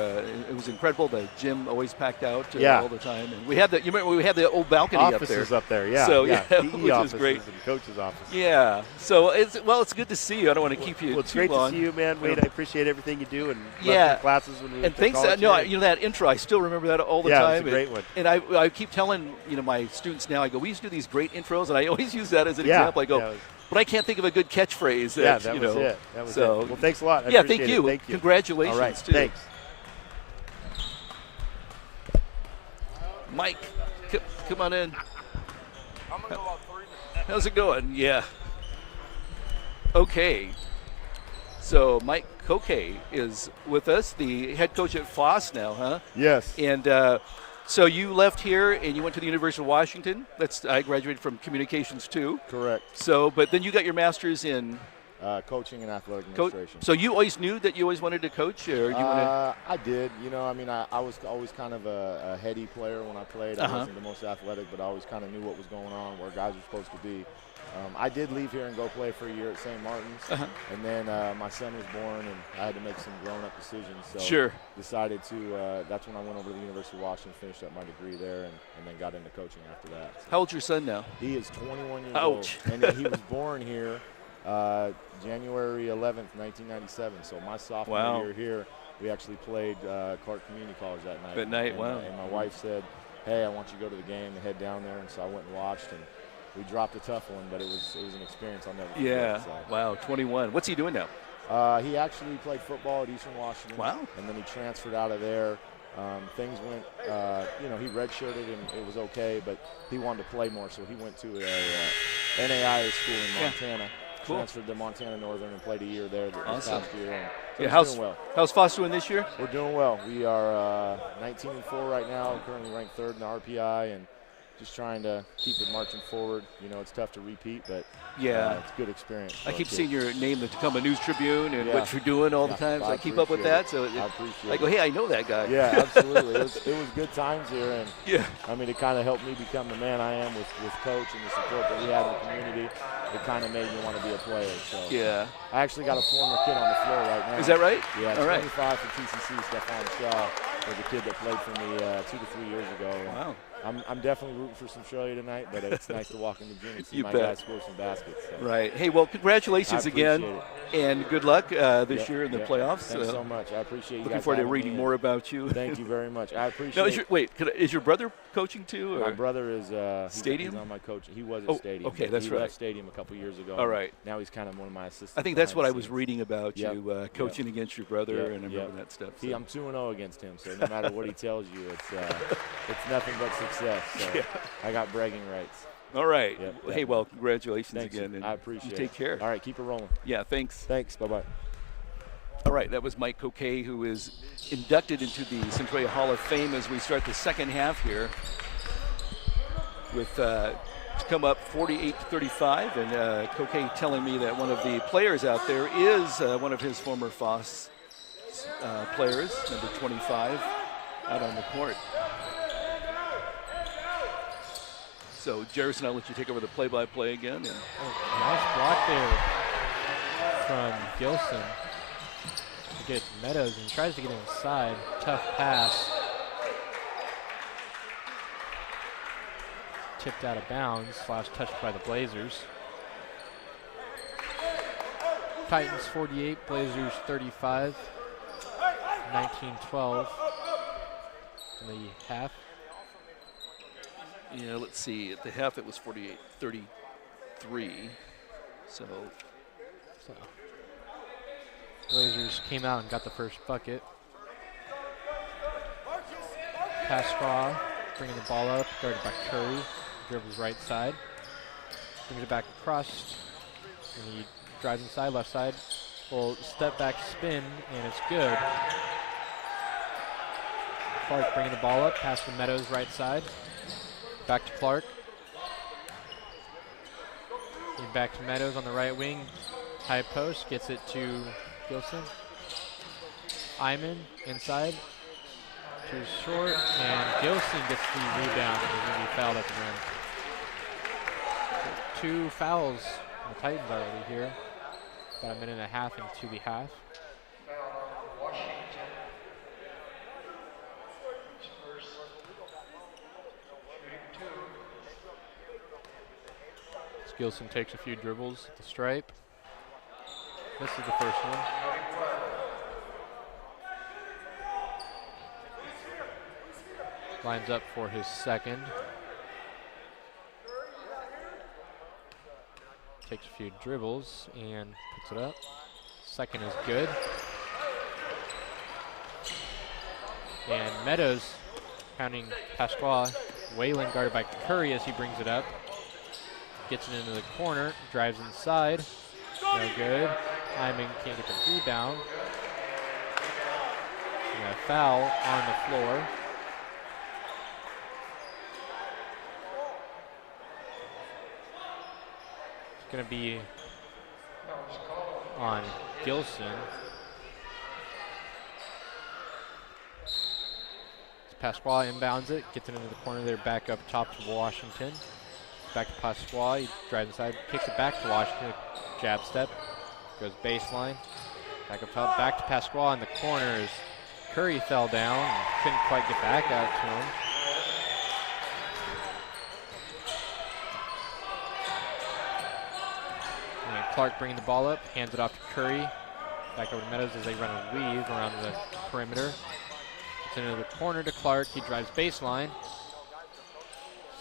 It was incredible. The gym always packed out all the time, and we had you remember we had the old balcony Offices up there, yeah. So yeah, yeah, PE which was offices great. and coach's office. Yeah, so it's good to see you. I don't want to keep you Well, it's too great long. to see you, man. Wade, I appreciate everything you do, and love Yeah. your classes when we And went to thanks, college here. that intro, I still remember that all the Yeah, time. it's a great one. And I keep telling my students now, I go, we used to do these great intros, and I always use that as an example. I go, yeah, it was- but I can't think of a good catchphrase. Yeah, That, that you was know. it. That was So it. Well, thanks a lot. I yeah, appreciate thank you. Thank you. Congratulations All right, too. thanks. Mike, come on in. How's it going? Yeah. Okay. So Mike Koke is with us, the head coach at Foss now, huh? Yes. And so you left here and you went to the University of Washington. I graduated from communications too. Correct. So, but then you got your master's in Coaching and athletic administration. So you always knew that you always wanted to coach, or you I did. I was always kind of a heady player when I played. I wasn't the most athletic, but I always kind of knew what was going on, where guys were supposed to be. I did leave here and go play for a year at St. Martin's, and then my son was born, and I had to make some grown-up decisions. So decided to. That's when I went over to the University of Washington, finished up my degree there, and then got into coaching after that. So How old's your son now? he is 21 years Ouch. old, and he was born here January 11th, 1997. So my sophomore year here, we actually played Clark Community College that night. And my wife said, "Hey, I want you to go to the game and head down there." And so I went and watched, and we dropped a tough one, but it was an experience I'll never forget. Yeah. So. Wow. 21. What's he doing now? He actually played football at Eastern Washington. Wow. And then he transferred out of there. Things went, he redshirted and it was okay, but he wanted to play more, so he went to a NAIA school in Montana. Cool. Transferred to Montana Northern and played a year there this Awesome. past year. And so How's he's doing well. How's Foss doing this year? We're doing well. We are 19-4 right now. We're currently ranked third in the RPI, and just trying to keep it marching forward. It's tough to repeat, but it's a good experience. I keep seeing your name, the Tacoma News Tribune, and what you're doing all the time. So I keep up with that. So I appreciate I go, hey, I know that guy. Yeah, absolutely. It was good times here, and Yeah. it kind of helped me become the man I am with Coach and the support that we had in the community. It kind of made me want to be a player. So Yeah. I actually got a former kid on the floor right now. Is that right? Yeah, All right. 25 for TCC, Stephon Shaw, was a kid that played for me 2 to 3 years ago. And Wow. I'm definitely rooting for Centralia tonight, but it's nice to walk in the gym and see You my bet. guys score some baskets. So. Right. Hey, well, congratulations I again, appreciate and good luck this year in the playoffs. Thanks so much. I appreciate you Looking guys forward to having reading me, more about you. and Thank you very much. I appreciate No, it. is your brother coaching too? Or? My brother is Stadium? He's on my coach. He was at Stadium. Okay, that's he right. left Stadium a couple years ago. All right. Now he's kind of one of my assistants. I think that's what I behind the was scenes. reading about Yep. you, coaching against your brother, Yep. and I remember Yep. that stuff. See, so. I'm 2-0 against him, so no matter what he tells you, it's nothing but success. So I got bragging rights. All right. Yep, Well, hey, well, congratulations Thanks. again. And I appreciate you it. take care. All right, keep it rolling. Yeah, thanks. Thanks. Bye-bye. All right, that was Mike Koke, who is inducted into the Centralia Hall of Fame as we start the second half here with to come up 48-35, and Koke telling me that one of the players out there is one of his former Foss players, number 25, out on the court. So, Jerison, I'll let you take over the play-by-play again. And Nice block there from Gilson. to get it to Meadows, and he tries to get inside. Tough pass. Tipped out of bounds, / touched by the Blazers. Titans 48, Blazers 35. 19-12 in the half. Yeah, let's see. At the half, it was 48-33. So Blazers came out and got the first bucket. Pasqua bringing the ball up, guarded by Curry. Dribbles right side. Brings it back across. And he drives inside, left side. Will step back spin, and it's good. Clark bringing the ball up, pass to Meadows right side. Back to Clark. And back to Meadows on the right wing. High post, gets it to Gilson. Iman inside. Too short, and Gilson gets the rebound and is going to be fouled at the rim. 2 fouls on the Titans already here. About a minute and a half into the half. Gilson takes a few dribbles at the stripe. This is the first one. Lines up for his second. Takes a few dribbles and puts it up. Second is good. And Meadows pounding Pasqua. Whalen guarded by Curry as he brings it up. Gets it into the corner, drives inside. No good. Hyman can't get the rebound. And a foul on the floor. It's going to be on Gilson. Pasqua inbounds it, gets it into the corner there, back up top to Washington. Back to Pasqua, he drives inside, kicks it back to Washington, jab step, goes baseline. Back up top, back to Pasqua in the corners. Curry fell down and couldn't quite get back out to him. And Clark bringing the ball up, hands it off to Curry. Back over to Meadows as they run a weave around the perimeter. Gets into the corner to Clark, he drives baseline.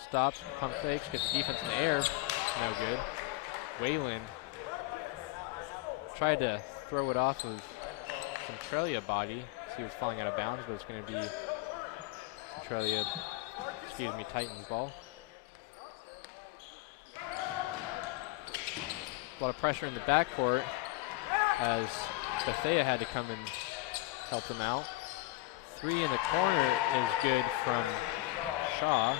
Stops, pump fakes, gets the defense in the air. No good. Whalen tried to throw it off of Centralia body. So he was falling out of bounds, but it's going to be Centralia, Titans ball. A lot of pressure in the backcourt as Bethea had to come and help them out. 3 in the corner is good from Shaw.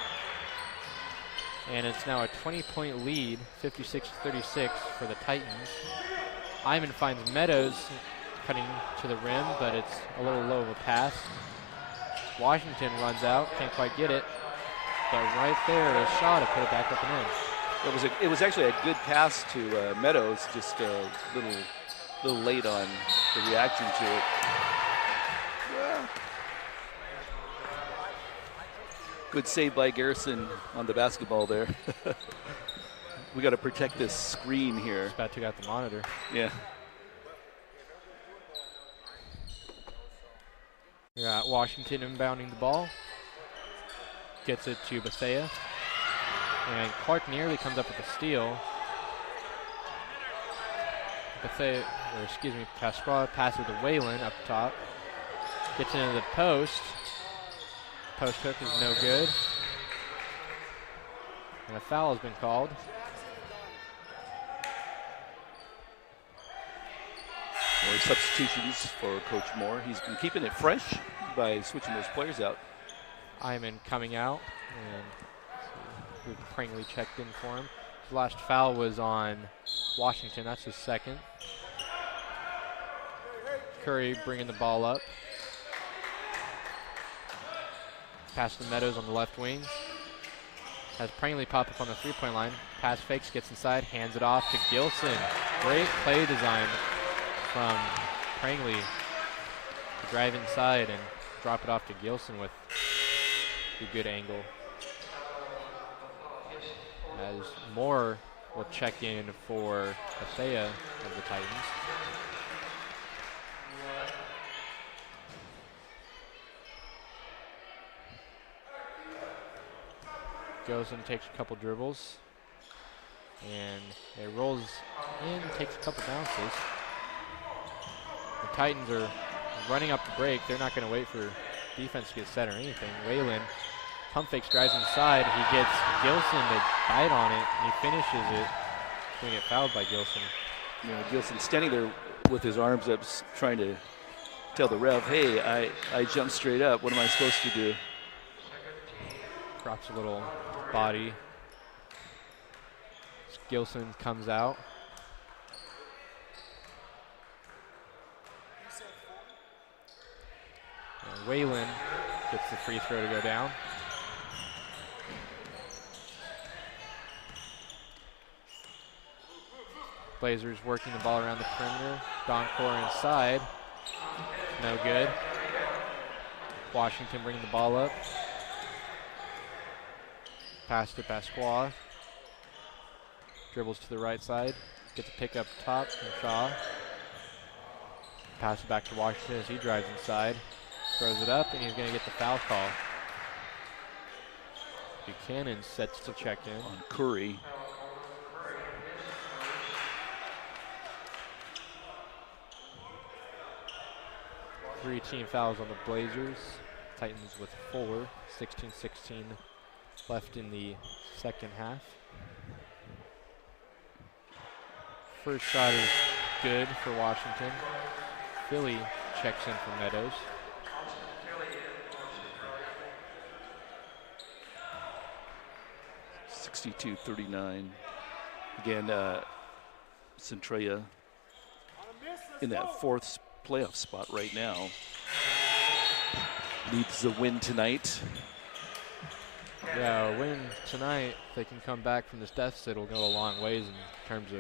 And it's now a 20-point lead, 56-36 for the Titans. Iman finds Meadows cutting to the rim, but it's a little low of a pass. Washington runs out, can't quite get it. But right there is Shaw to put it back up and in. It was actually a good pass to Meadows, just a little late on the reaction to it. Good save by Garrison on the basketball there. We got to protect this screen here. Just about took out the monitor. Yeah. We got Washington inbounding the ball. Gets it to Bethea. And Clark nearly comes up with a steal. Pasqua passes to Whalen up top. Gets into the post. Post hook is no good. And a foul has been called. More substitutions for Coach Moore. He's been keeping it fresh by switching those players out. Iman coming out, and Prangley checked in for him. His last foul was on Washington. That's his second. Curry bringing the ball up. Pass to Meadows on the left wing. Has Prangley pop up on the three-point line. Pass fakes, gets inside, hands it off to Gilson. Great play design from Prangley. to drive inside and drop it off to Gilson with a good angle. As Moore will check in for Athea of the Titans. Gilson takes a couple dribbles and it rolls in, takes a couple bounces. The Titans are running up the break. They're not going to wait for defense to get set or anything. Whalen pump fakes, drives inside. He gets Gilson to bite on it, and he finishes it. He's going to get fouled by Gilson. You know, Gilson standing there with his arms up, trying to tell the ref, hey, I jumped straight up. What am I supposed to do? Drops a little body. Gilson comes out. And Whalen gets the free throw to go down. Blazers working the ball around the perimeter. Doncor inside. No good. Washington bringing the ball up. Pass to Pasqua. Dribbles to the right side. Gets a pick up top from Shaw. Pass it back to Washington as he drives inside. Throws it up, and he's going to get the foul call. Buchanan sets to check in. On Curry. Three team fouls on the Blazers. Titans with 4. 16-16 left in the second half. First shot is good for Washington. Philly checks in for Meadows. (62-39). Again, Centralia in that fourth playoff spot right now. Needs a win tonight. Yeah, a win tonight. If they can come back from this deficit, it'll go a long ways in terms of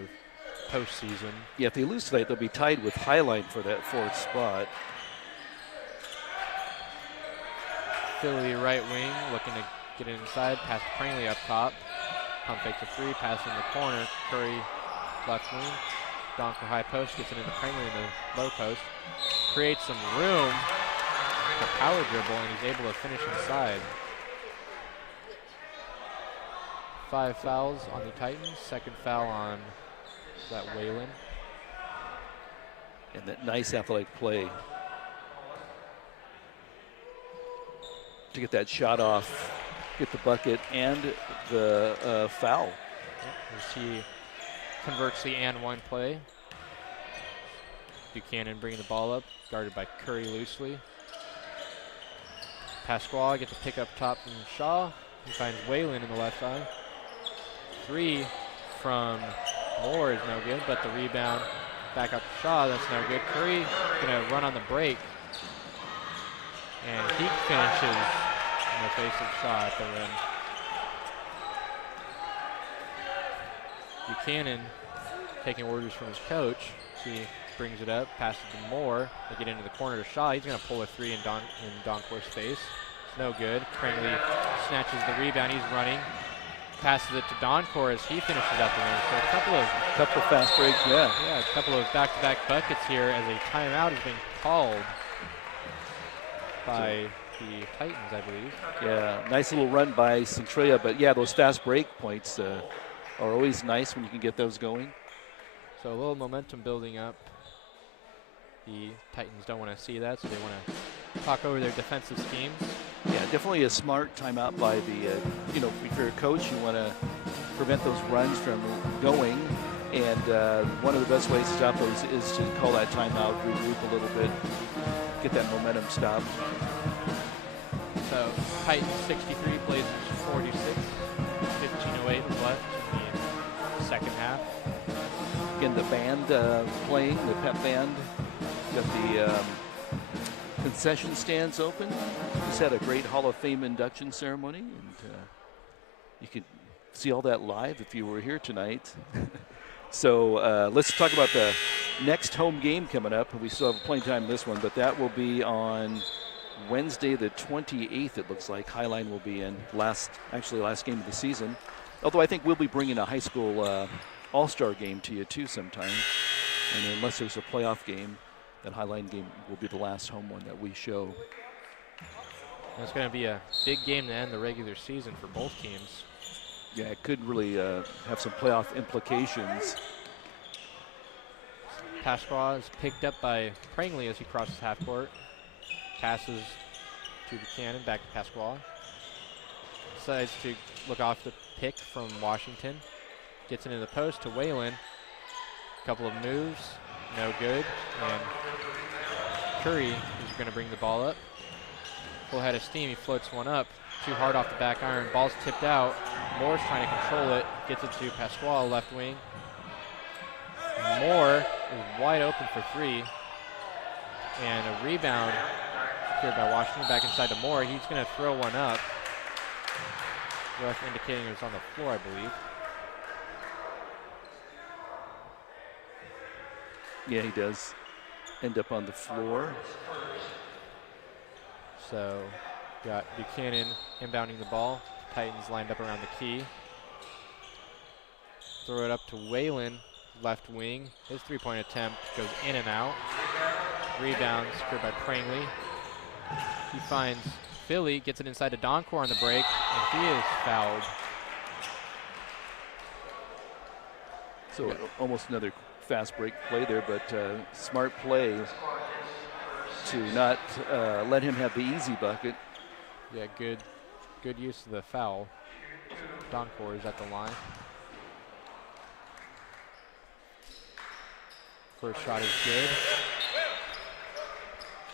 postseason. Yeah, if they lose tonight, they'll be tied with Highline for that fourth spot. Philly right wing looking to get it inside. Pass to Prangley up top. Pump fake to 3. Pass in the corner. Curry left wing. Donker high post. Gets it into Prangley in the low post. Creates some room. A power dribble, and he's able to finish inside. 5 fouls on the Titans. Second foul on that Whalen. And that nice athletic play to get that shot off, get the bucket and the foul. As he converts the and one play. Buchanan bringing the ball up, guarded by Curry loosely. Pasquale gets a pick up top from Shaw. He finds Whalen in the left eye. 3 from Moore is no good, but the rebound back up to Shaw, that's no good. Curry gonna run on the break. And he finishes in the face of Shaw at the rim. Buchanan taking orders from his coach. He brings it up, passes to Moore. They get into the corner to Shaw. He's gonna pull a 3 in Doncor's face. It's no good. Prangley snatches the rebound. He's running. Passes it to Doncor as he finishes out the rim. So a couple fast breaks, yeah. Yeah, a couple of back-to-back buckets here as a timeout is being called by the Titans, I believe. Yeah, nice little run by Centralia, but yeah, those fast break points are always nice when you can get those going. So a little momentum building up. The Titans don't want to see that, so they want to talk over their defensive schemes. Yeah, definitely a smart timeout by the, if you're a coach, you want to prevent those runs from going. And one of the best ways to stop those is to call that timeout, regroup a little bit, get that momentum stopped. So Titans 63, Blazers 46, 15:08 left in the second half. Again, the band playing, the pep band. Got the concession stands open. Just had a great Hall of Fame induction ceremony, and you could see all that live if you were here tonight. So let's talk about the next home game coming up. We still have plenty of time in this one, but that will be on Wednesday the 28th, it looks like. Highline will be in last game of the season. Although I think we'll be bringing a high school all-star game to you too sometime. And unless there's a playoff game, that Highline game will be the last home one that we show. It's going to be a big game to end the regular season for both teams. Yeah, it could really have some playoff implications. Pasqua is picked up by Prangley as he crosses half court. Passes to Buchanan, back to Pasqua. Decides to look off the pick from Washington. Gets into the post to Whalen. Couple of moves, no good. And Curry is going to bring the ball up. Full head of steam, he floats one up. Too hard off the back iron, ball's tipped out. Moore's trying to control it, gets it to Pasquale, left wing. Moore is wide open for three. And a rebound secured by Washington, back inside to Moore. He's going to throw one up. Ref indicating it was on the floor, I believe. Yeah, he does end up on the floor. So, got Buchanan inbounding the ball. Titans lined up around the key. Throw it up to Whalen, left wing. His three-point attempt goes in and out. Rebound secured by Prangley. He finds Philly, gets it inside to Doncor on the break, and he is fouled. So almost another fast break play there, but smart play to not let him have the easy bucket. Yeah, good use of the foul. Doncor is at the line. First shot is good.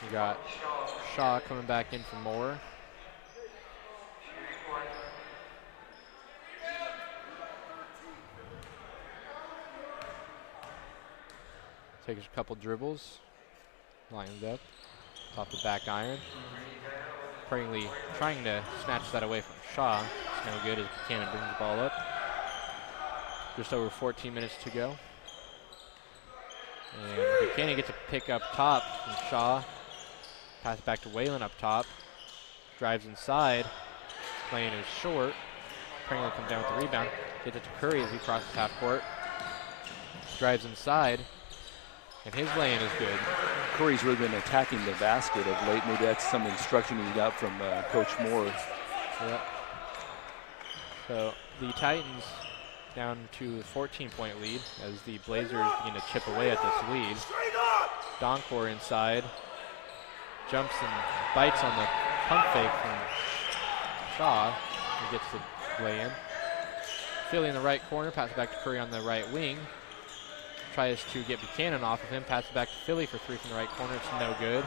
We got Shaw coming back in for Moore. Takes a couple dribbles, lines up, top the back iron. Prangley trying to snatch that away from Shaw. It's no good as Buchanan brings the ball up. Just over 14 minutes to go. And Buchanan gets a pick up top from Shaw. Pass back to Whalen up top. Drives inside. Lane is short. Prangley comes down with the rebound. Gets it to Curry as he crosses half court. Drives inside. And his lane is good. Curry's really been attacking the basket of late. Maybe that's some instruction he got from Coach Moore. Yep. So the Titans down to a 14-point lead as the Blazers begin to chip away at this lead. Doncor inside. Jumps and bites on the pump fake from Shaw. He gets the lay in. Philly in the right corner. Pass back to Curry on the right wing. Tries to get Buchanan off of him. Passes back to Philly for three from the right corner. It's no good.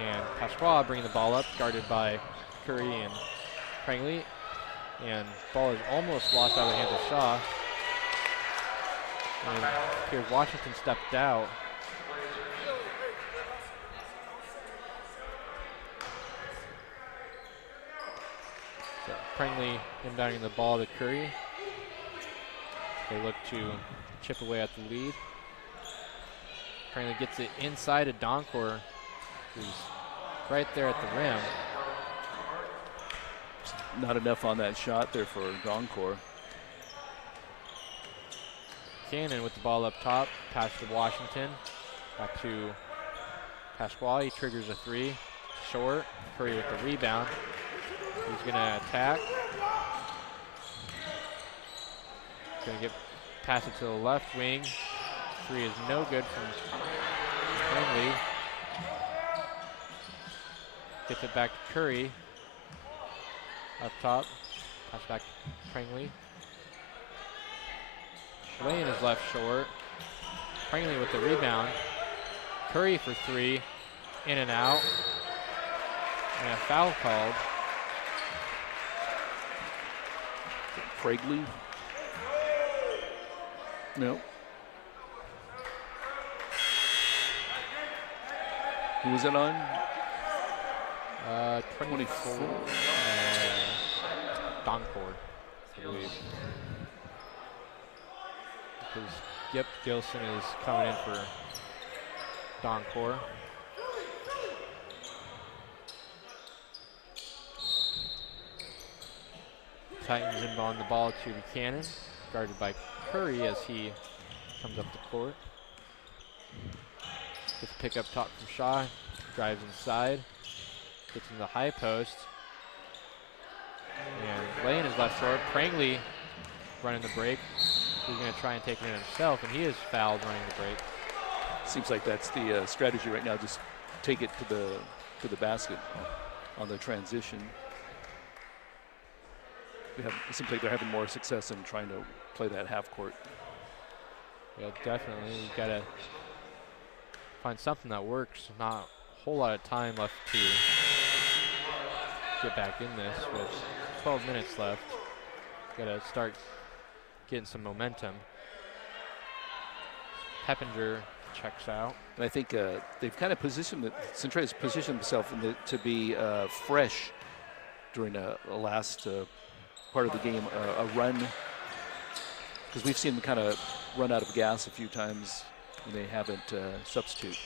And Pasqua bringing the ball up, guarded by Curry and Prangley. And ball is almost lost out of the hands of Shaw. And here's Washington stepped out. So Prangley inbounding the ball to Curry. They look to chip away at the lead. Prangley gets it inside of Doncor, who's right there at the rim. Not enough on that shot there for Doncor. Cannon with the ball up top, pass to Washington, back to Pasquale. He triggers a three, short. Curry with the rebound. He's gonna attack. Gonna get pass it to the left wing. Three is no good from Prangley. Gets it back to Curry. Up top. Pass back to Prangley. Lane is left short. Prangley with the rebound. Curry for three. In and out. And a foul called. Prangley. No. Who was it on? 24. Doncor, I believe. Because Yep, Gilson is coming in for Doncor. Titans inbound the ball to Buchanan, guarded by Curry as he comes up the court. Gets a pick up top from Shaw, drives inside, gets into the high post, and laying his left short. Prangley running the break. He's going to try and take it in himself, and he is fouled running the break. Seems like that's the strategy right now. Just take it to the basket on the transition. It seems like they're having more success in trying to play that half court. Yeah, definitely. You got to find something that works. Not a whole lot of time left to get back in this with 12 minutes left. Got to start getting some momentum. Peppinger checks out. And I think they've kind of positioned Centralia's positioned themselves to be fresh during the last part of the game, a run, because we've seen them kind of run out of gas a few times when they haven't substitute.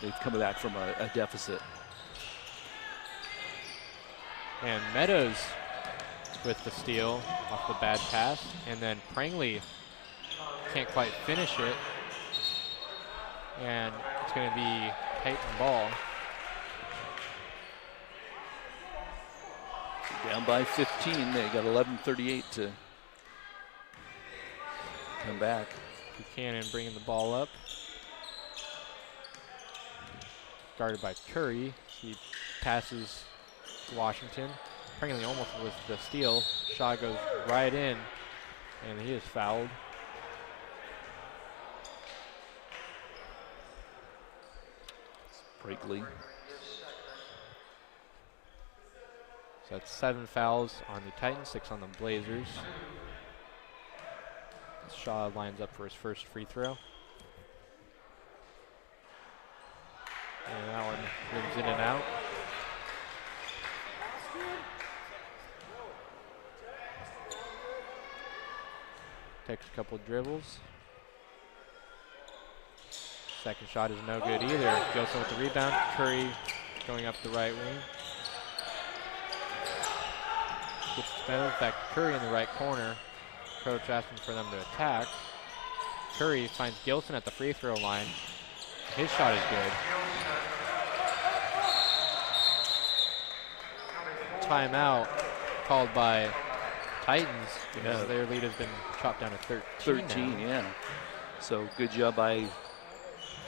They've come back from a deficit. And Meadows with the steal off the bad pass, and then Prangley can't quite finish it, and it's going to be Titan ball. Down by 15. They got 11:38 to come back. Buchanan bringing the ball up. Guarded by Curry. He passes to Washington. Prangley almost with the steal. Shot goes right in, and he is fouled. Prangley. So that's 7 fouls on the Titans, 6 on the Blazers. Shaw lines up for his first free throw. And that one rims in and out. Takes a couple dribbles. Second shot is no good either. Gilson with the rebound. Curry going up the right wing. Gets better. Back to Curry in the right corner. Coach asking for them to attack. Curry finds Gilson at the free throw line. His shot is good. Timeout called by Titans because their lead has been chopped down to 13 now. Yeah. So good job by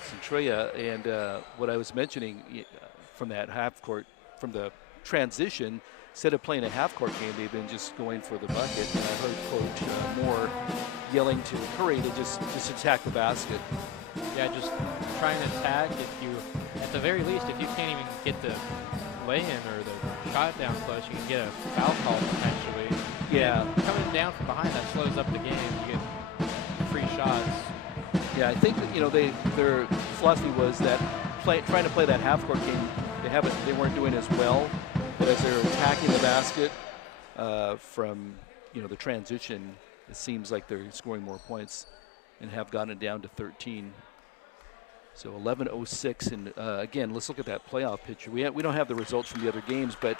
Centralia. And what I was mentioning from that half court, from the transition, instead of playing a half-court game, they've been just going for the bucket. And I heard Coach Moore yelling to Curry to just attack the basket. Yeah, just try and attack. If you, at the very least, if you can't even get the lay-in or the shot down close, you can get a foul call potentially. Yeah. And coming down from behind, that slows up the game. You get free shots. Yeah, I think that, their philosophy was that trying to play that half-court game, they weren't doing as well. But as they're attacking the basket from the transition, it seems like they're scoring more points and have gotten it down to 13. So 11:06, and again, let's look at that playoff picture. We don't have the results from the other games, but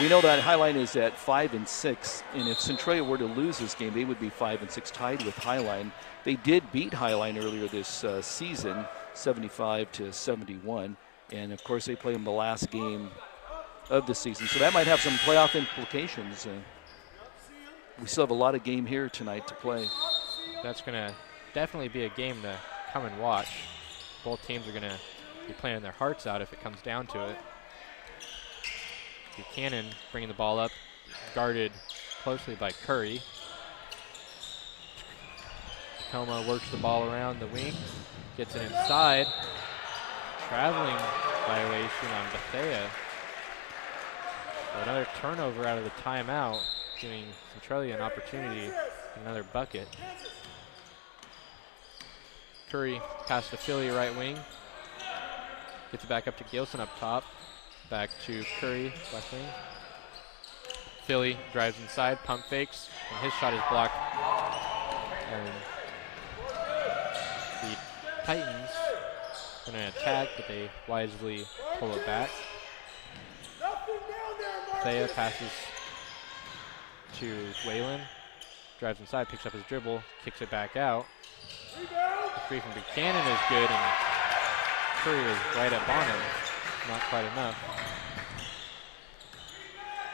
we know that Highline is at 5-6, and if Centralia were to lose this game, they would be 5-6, tied with Highline. They did beat Highline earlier this season, 75-71, and of course they play them the last game of the season, so that might have some playoff implications. We still have a lot of game here tonight to play. That's going to definitely be a game to come and watch. Both teams are going to be playing their hearts out if it comes down to it. Buchanan bringing the ball up, guarded closely by Curry. Tacoma works the ball around the wing, gets it inside. Traveling violation on Bethea. Another turnover out of the timeout, giving Centralia an opportunity for another bucket. Curry pass to Philly right wing. Gets it back up to Gilson up top. Back to Curry left wing. Philly drives inside, pump fakes, and his shot is blocked. And Titans going to attack, but they wisely pull it back. Thea passes to Waylon, drives inside, picks up his dribble, kicks it back out. The free from Buchanan is good, and Curry is right up on him. Not quite enough.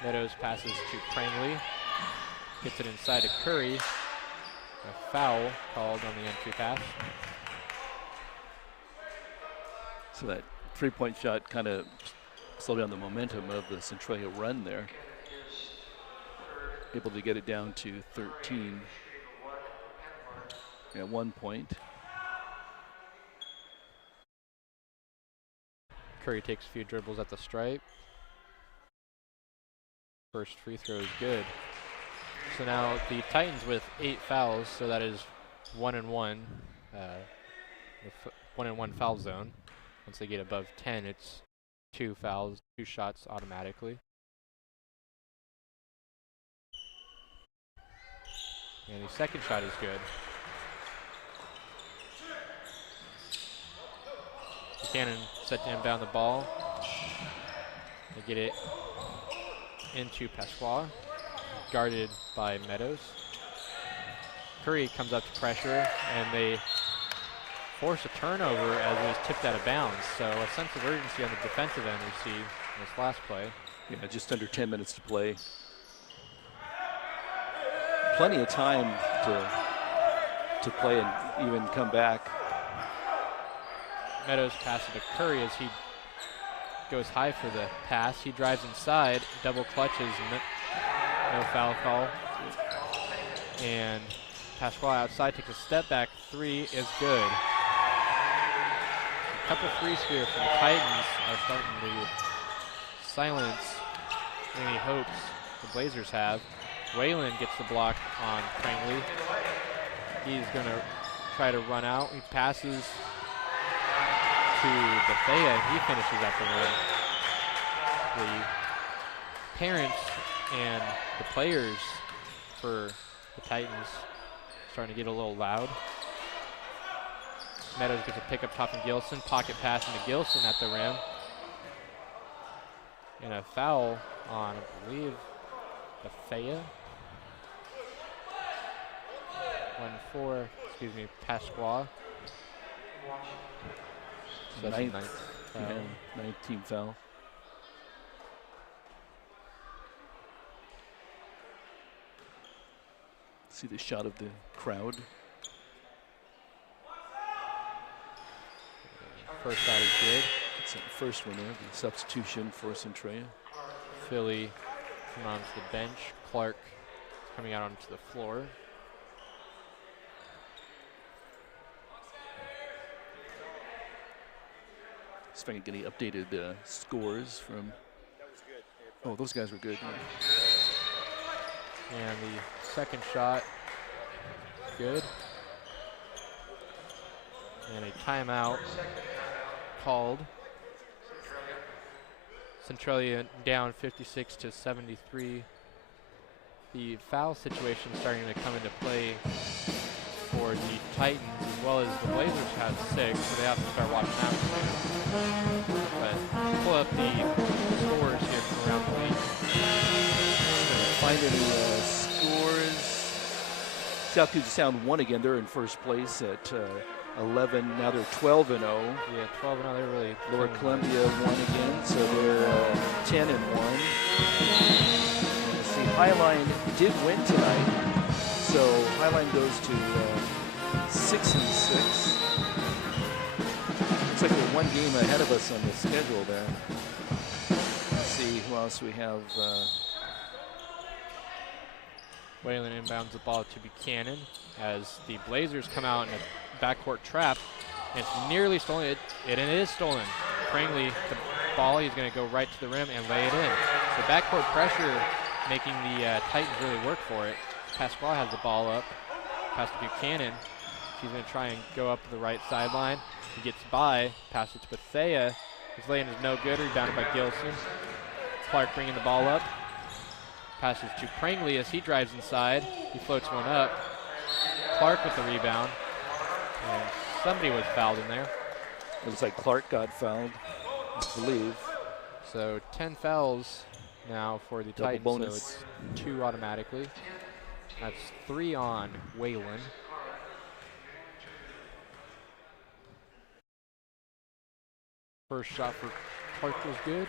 Meadows passes to Prangley, gets it inside to Curry. A foul called on the entry pass. So that three-point shot kind of slowed down the momentum of the Centralia run there. Able to get it down to 13 at 1 point. Curry takes a few dribbles at the stripe. First free throw is good. So now the Titans with 8 fouls, so that is 1 and 1. 1 and 1 foul zone. Once they get above 10, it's 2 fouls, 2 shots automatically. And the second shot is good. Buchanan set to inbound the ball. They get it into Pasqua, guarded by Meadows. Curry comes up to pressure, and they force a turnover as it was tipped out of bounds. So a sense of urgency on the defensive end we see in this last play. Yeah, just under 10 minutes to play. Plenty of time to play and even come back. Meadows passes to Curry as he goes high for the pass. He drives inside, double clutches, no foul call. And Pasquale outside takes a step back. 3 is good. A couple threes here from the Titans are starting to silence any hopes the Blazers have. Waylon gets the block on Prangley. He's going to try to run out. He passes to Bethea, and he finishes at the rim. The parents and the players for the Titans starting to get a little loud. Meadows gets a pick up top from Gilson. Pocket pass into Gilson at the rim. And a foul on, I believe, Bethea. 1-4, excuse me, Pasqua. So that's Ninth, ninth foul. yeah, 19th foul. See the shot of the crowd. First shot is good. It's the first one there, the substitution for Centralia. Philly coming onto the bench. Clark coming out onto the floor. See if I can get any updated scores from. Oh, those guys were good. And the second shot, good. And a timeout called. Centralia down 56-73. The foul situation starting to come into play for the Titans, as well as the Blazers have 6, so they have to start watching out soon. But pull up the scores here from around the league. Find any scores. South Puget Sound won again. They're in first place at 11. Now they're 12-0. Yeah, 12-0. They're really. Lower Columbia won again, so they're 10-1. Let's see, Highline did win tonight, so Highline goes to 6-6. Looks like they're one game ahead of us on the schedule there. Let's see who else we have. Waylon inbounds the ball to Buchanan as the Blazers come out in a backcourt trap. And it's nearly stolen. It is stolen. Prangley, the ball, he's going to go right to the rim and lay it in. So backcourt pressure making the Titans really work for it. Pasquale has the ball up. Pass to Buchanan. She's going to try and go up the right sideline. He gets by. Pass it to Bethea. His lay-in is no good. Rebounded by Gilson. Clark bringing the ball up. Passes to Prangley as he drives inside. He floats one up. Clark with the rebound. And somebody was fouled in there. It looks like Clark got fouled, I believe. So 10 fouls now for the Double Titans. bonus. So it's 2 automatically. That's 3 on Waylon. First shot for Clark was good.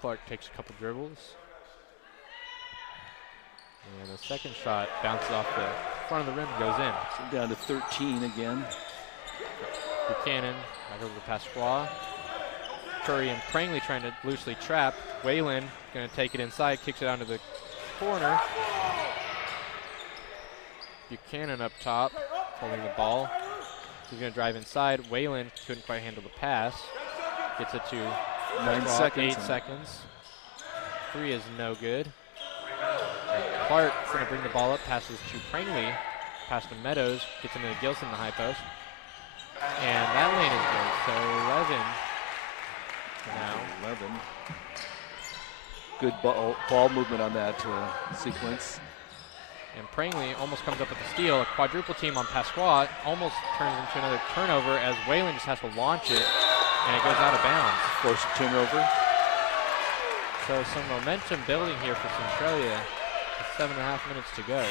Clark takes a couple dribbles. And the second shot bounces off the front of the rim and goes in. So down to 13 again. Buchanan back over to Pasqua. Curry and Prangley trying to loosely trap. Waylon going to take it inside, kicks it onto the corner. Buchanan up top, holding the ball. He's going to drive inside. Waylon couldn't quite handle the pass. Gets it to 9 seconds. 8 seconds. 3 is no good. Clark going to bring the ball up, passes to Prangley, pass to Meadows, gets into Gilson in the high post. And that lane is good, so 11 now. 11. Good ball movement on that sequence. And Prangley almost comes up with the steal. A quadruple team on Pasqua almost turns into another turnover as Waylon just has to launch it, and it goes out of bounds. Forced turnover. So some momentum building here for Centralia. 7.5 minutes to go.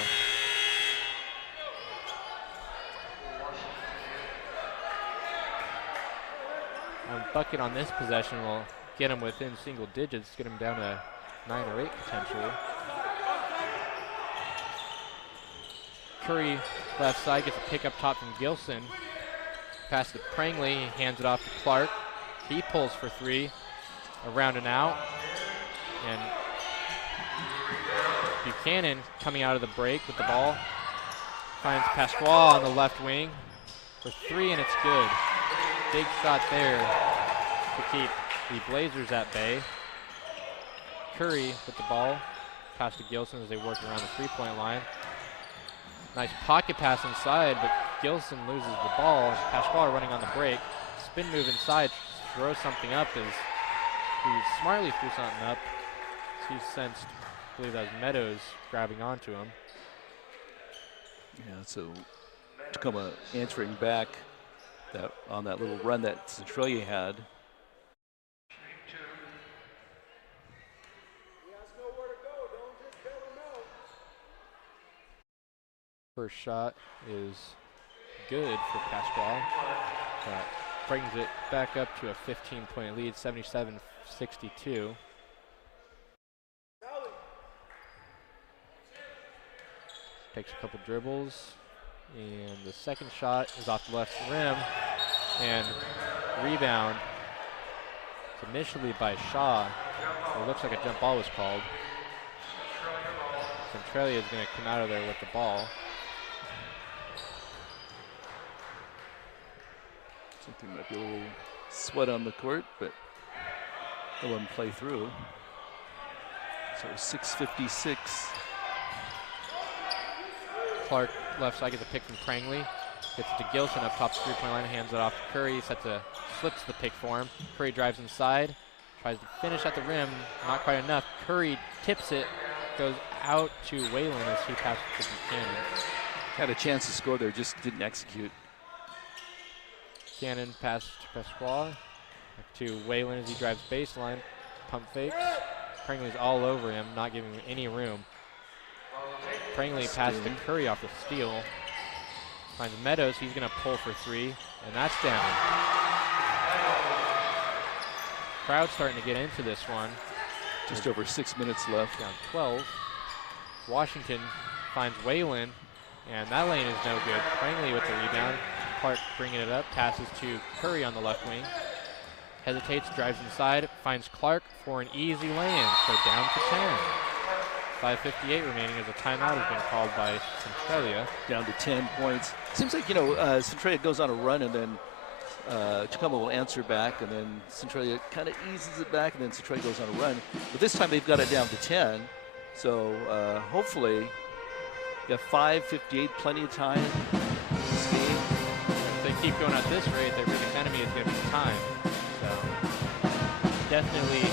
A bucket on this possession will get him within single digits, get him down to 9 or 8 potentially. Curry left side gets a pick up top from Gilson. Pass to Prangley, he hands it off to Clark. He pulls for 3, around and out. And Buchanan coming out of the break with the ball. Finds Pasqua on the left wing for 3, and it's good. Big shot there to keep the Blazers at bay. Curry with the ball. Pass to Gilson as they work around the 3-point line. Nice pocket pass inside, but Gilson loses the ball. Pasqua running on the break. Spin move inside, throws something up as he smartly threw something up. He sensed, I believe that was Meadows grabbing onto him. Yeah, so Tacoma answering back on that little run that Centralia had. First shot is good for Pasqua. That brings it back up to a 15-point lead, 77-62. Takes a couple dribbles, and the second shot is off the left rim, and rebound. It's initially by Shaw. It looks like a jump ball was called. Centralia is going to come out of there with the ball. Something might be a little sweat on the court, but they'll let him play through. So 6:56. Clark left side gets a pick from Prangley. Gets it to Gilson up top 3-point line, hands it off to Curry. Slips the pick for him. Curry drives inside, tries to finish at the rim, not quite enough. Curry tips it, goes out to Waylon as he passes to Buchanan. Had a chance to score there, just didn't execute. Buchanan pass to Pasqua. Back to Waylon as he drives baseline. Pump fakes. Prangley's all over him, not giving him any room. Prangley passes to Curry off the steal. Finds Meadows, he's going to pull for 3, and that's down. Crowd starting to get into this one. Just over 6 minutes left. Down 12. Washington finds Waylon, and that lane is no good. Prangley with the rebound. Clark bringing it up, passes to Curry on the left wing. Hesitates, drives inside, finds Clark for an easy lay-in, so down to 10. 5:58 remaining as a timeout has been called by Centralia. Down to 10 points. Seems like, Centralia goes on a run and then Tacoma will answer back, and then Centralia kind of eases it back, and then Centralia goes on a run. But this time they've got it down to 10. So hopefully, you have 5:58, plenty of time in this game. If they keep going at this rate, their biggest enemy is going to be time. So definitely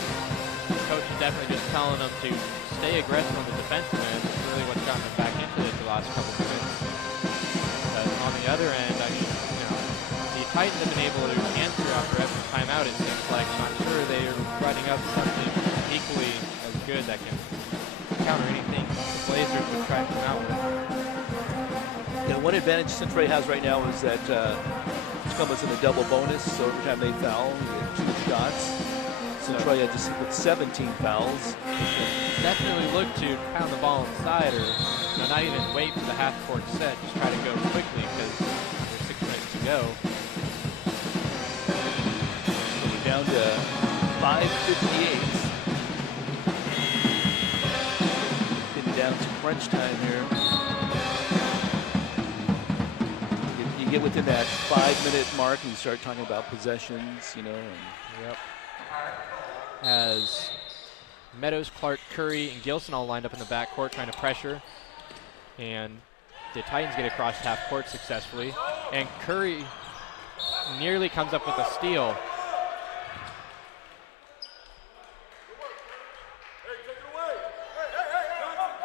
coach is definitely just telling them to stay aggressive on the defensive end. It's really what's gotten them back into this the last couple minutes. But on the other end, I mean, the Titans have been able to answer after every timeout, it seems like. So I'm sure they're running up something equally as good that can counter anything the Blazers will try to come out with. Yeah, one advantage Centralia has right now is that Tacoma's in a double bonus, so every time they foul, you get 2 shots. Centralia just with 17 fouls. Definitely look to pound the ball inside, or not even wait for the half-court set. Just try to go quickly because there's 6 minutes to go. Down to 5:58. Getting down to crunch time here. You get within that 5-minute mark and you start talking about possessions, And yep. As Meadows, Clark, Curry, and Gilson all lined up in the backcourt trying to pressure. And the Titans get across half court successfully. And Curry nearly comes up with a steal.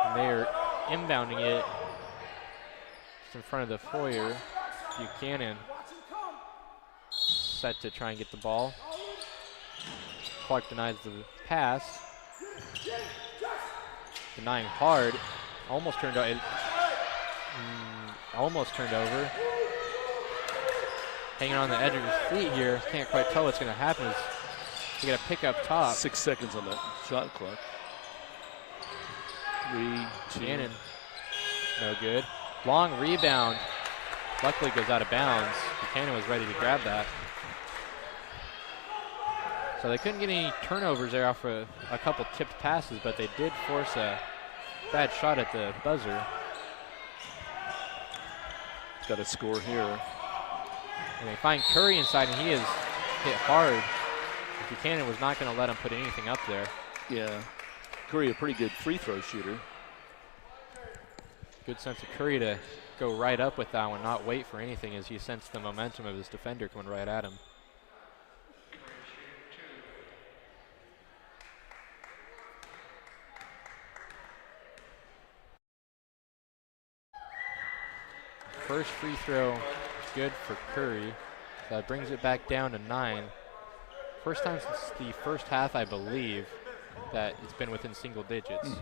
And they are inbounding it just in front of the foyer. Buchanan set to try and get the ball. Clark denies the pass. Denying hard. Almost turned over. Hanging on the edge of his feet here. Can't quite tell what's going to happen. He's going to pick up top. 6 seconds on that shot clock. 3, 2. Buchanan. No good. Long rebound. Luckily goes out of bounds. Buchanan was ready to grab that. So they couldn't get any turnovers there off a couple tipped passes, but they did force a bad shot at the buzzer. Got a score here. And they find Curry inside, and he is hit hard. Buchanan was not going to let him put anything up there. Yeah. Curry, a pretty good free throw shooter. Good sense of Curry to go right up with that one, not wait for anything as he sensed the momentum of his defender coming right at him. First free throw is good for Curry. That brings it back down to 9. First time since the first half, I believe, that it's been within single digits.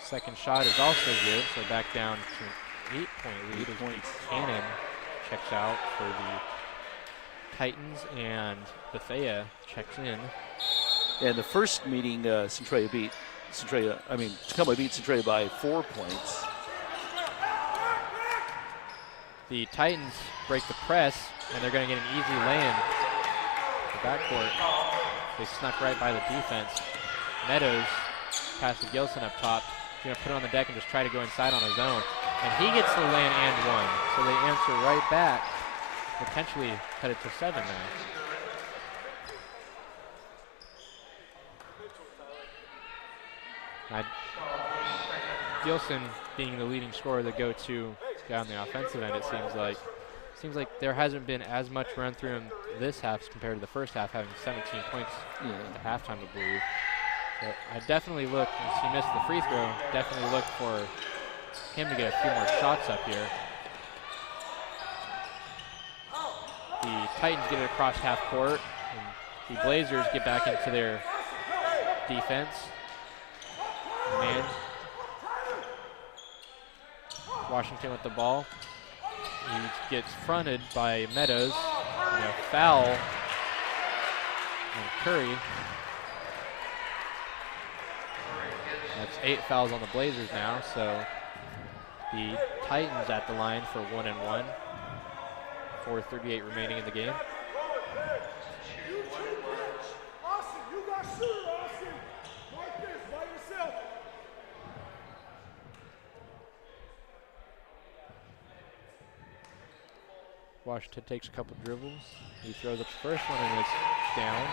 Second shot is also good, so back down to an 8-point lead. 8 points. Cannon checks out for the Titans, and Bethea checks in. And the first meeting, Tacoma beat Centralia by 4 points. The Titans break the press, and they're going to get an easy lay-in. The backcourt, they snuck right by the defense. Meadows passes to Gilson up top. He's going to put it on the deck and just try to go inside on his own. And he gets the lay-in and 1. So they answer right back, potentially cut it to 7 now. Gilson being the leading scorer, the go-to guy on the offensive end, it seems like there hasn't been as much run through him this half as compared to the first half, having 17 points at halftime, I believe. So I definitely look, as he missed the free throw, definitely look for him to get a few more shots up here. The Titans get it across half court, and the Blazers get back into their defense. Man, Washington with the ball. He gets fronted by Meadows. And a foul on Curry. That's 8 fouls on the Blazers now, so the Titans at the line for 1 and 1. 4:38 remaining in the game. Washington takes a couple dribbles. He throws up the first one and it's down.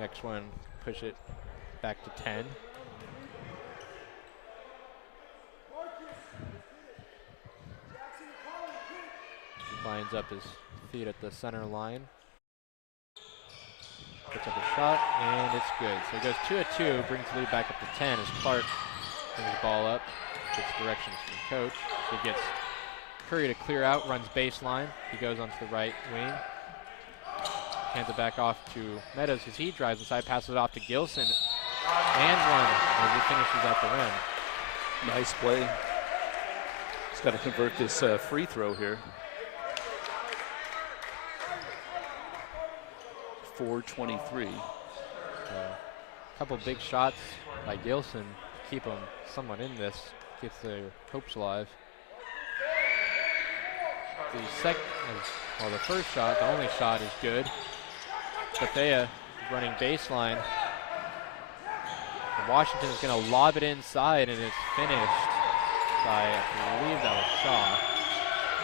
Next one, push it back to 10. lines up his feet at the center line. Puts up a shot, and it's good. So it goes 2-2, brings the lead back up to 10 as Clark brings the ball up, gets directions from coach. So he gets Curry to clear out, runs baseline. He goes onto the right wing. Hands it back off to Meadows as he drives inside, passes it off to Gilson, and one as he finishes at the rim. Nice play. He's got to convert this free throw here. 4:23. A couple big shots by Gilson to keep them somewhat in this, keeps their hopes alive. The first shot, the only shot, is good. Bethea running baseline. And Washington is going to lob it inside, and it's finished by, I believe that was Shaw.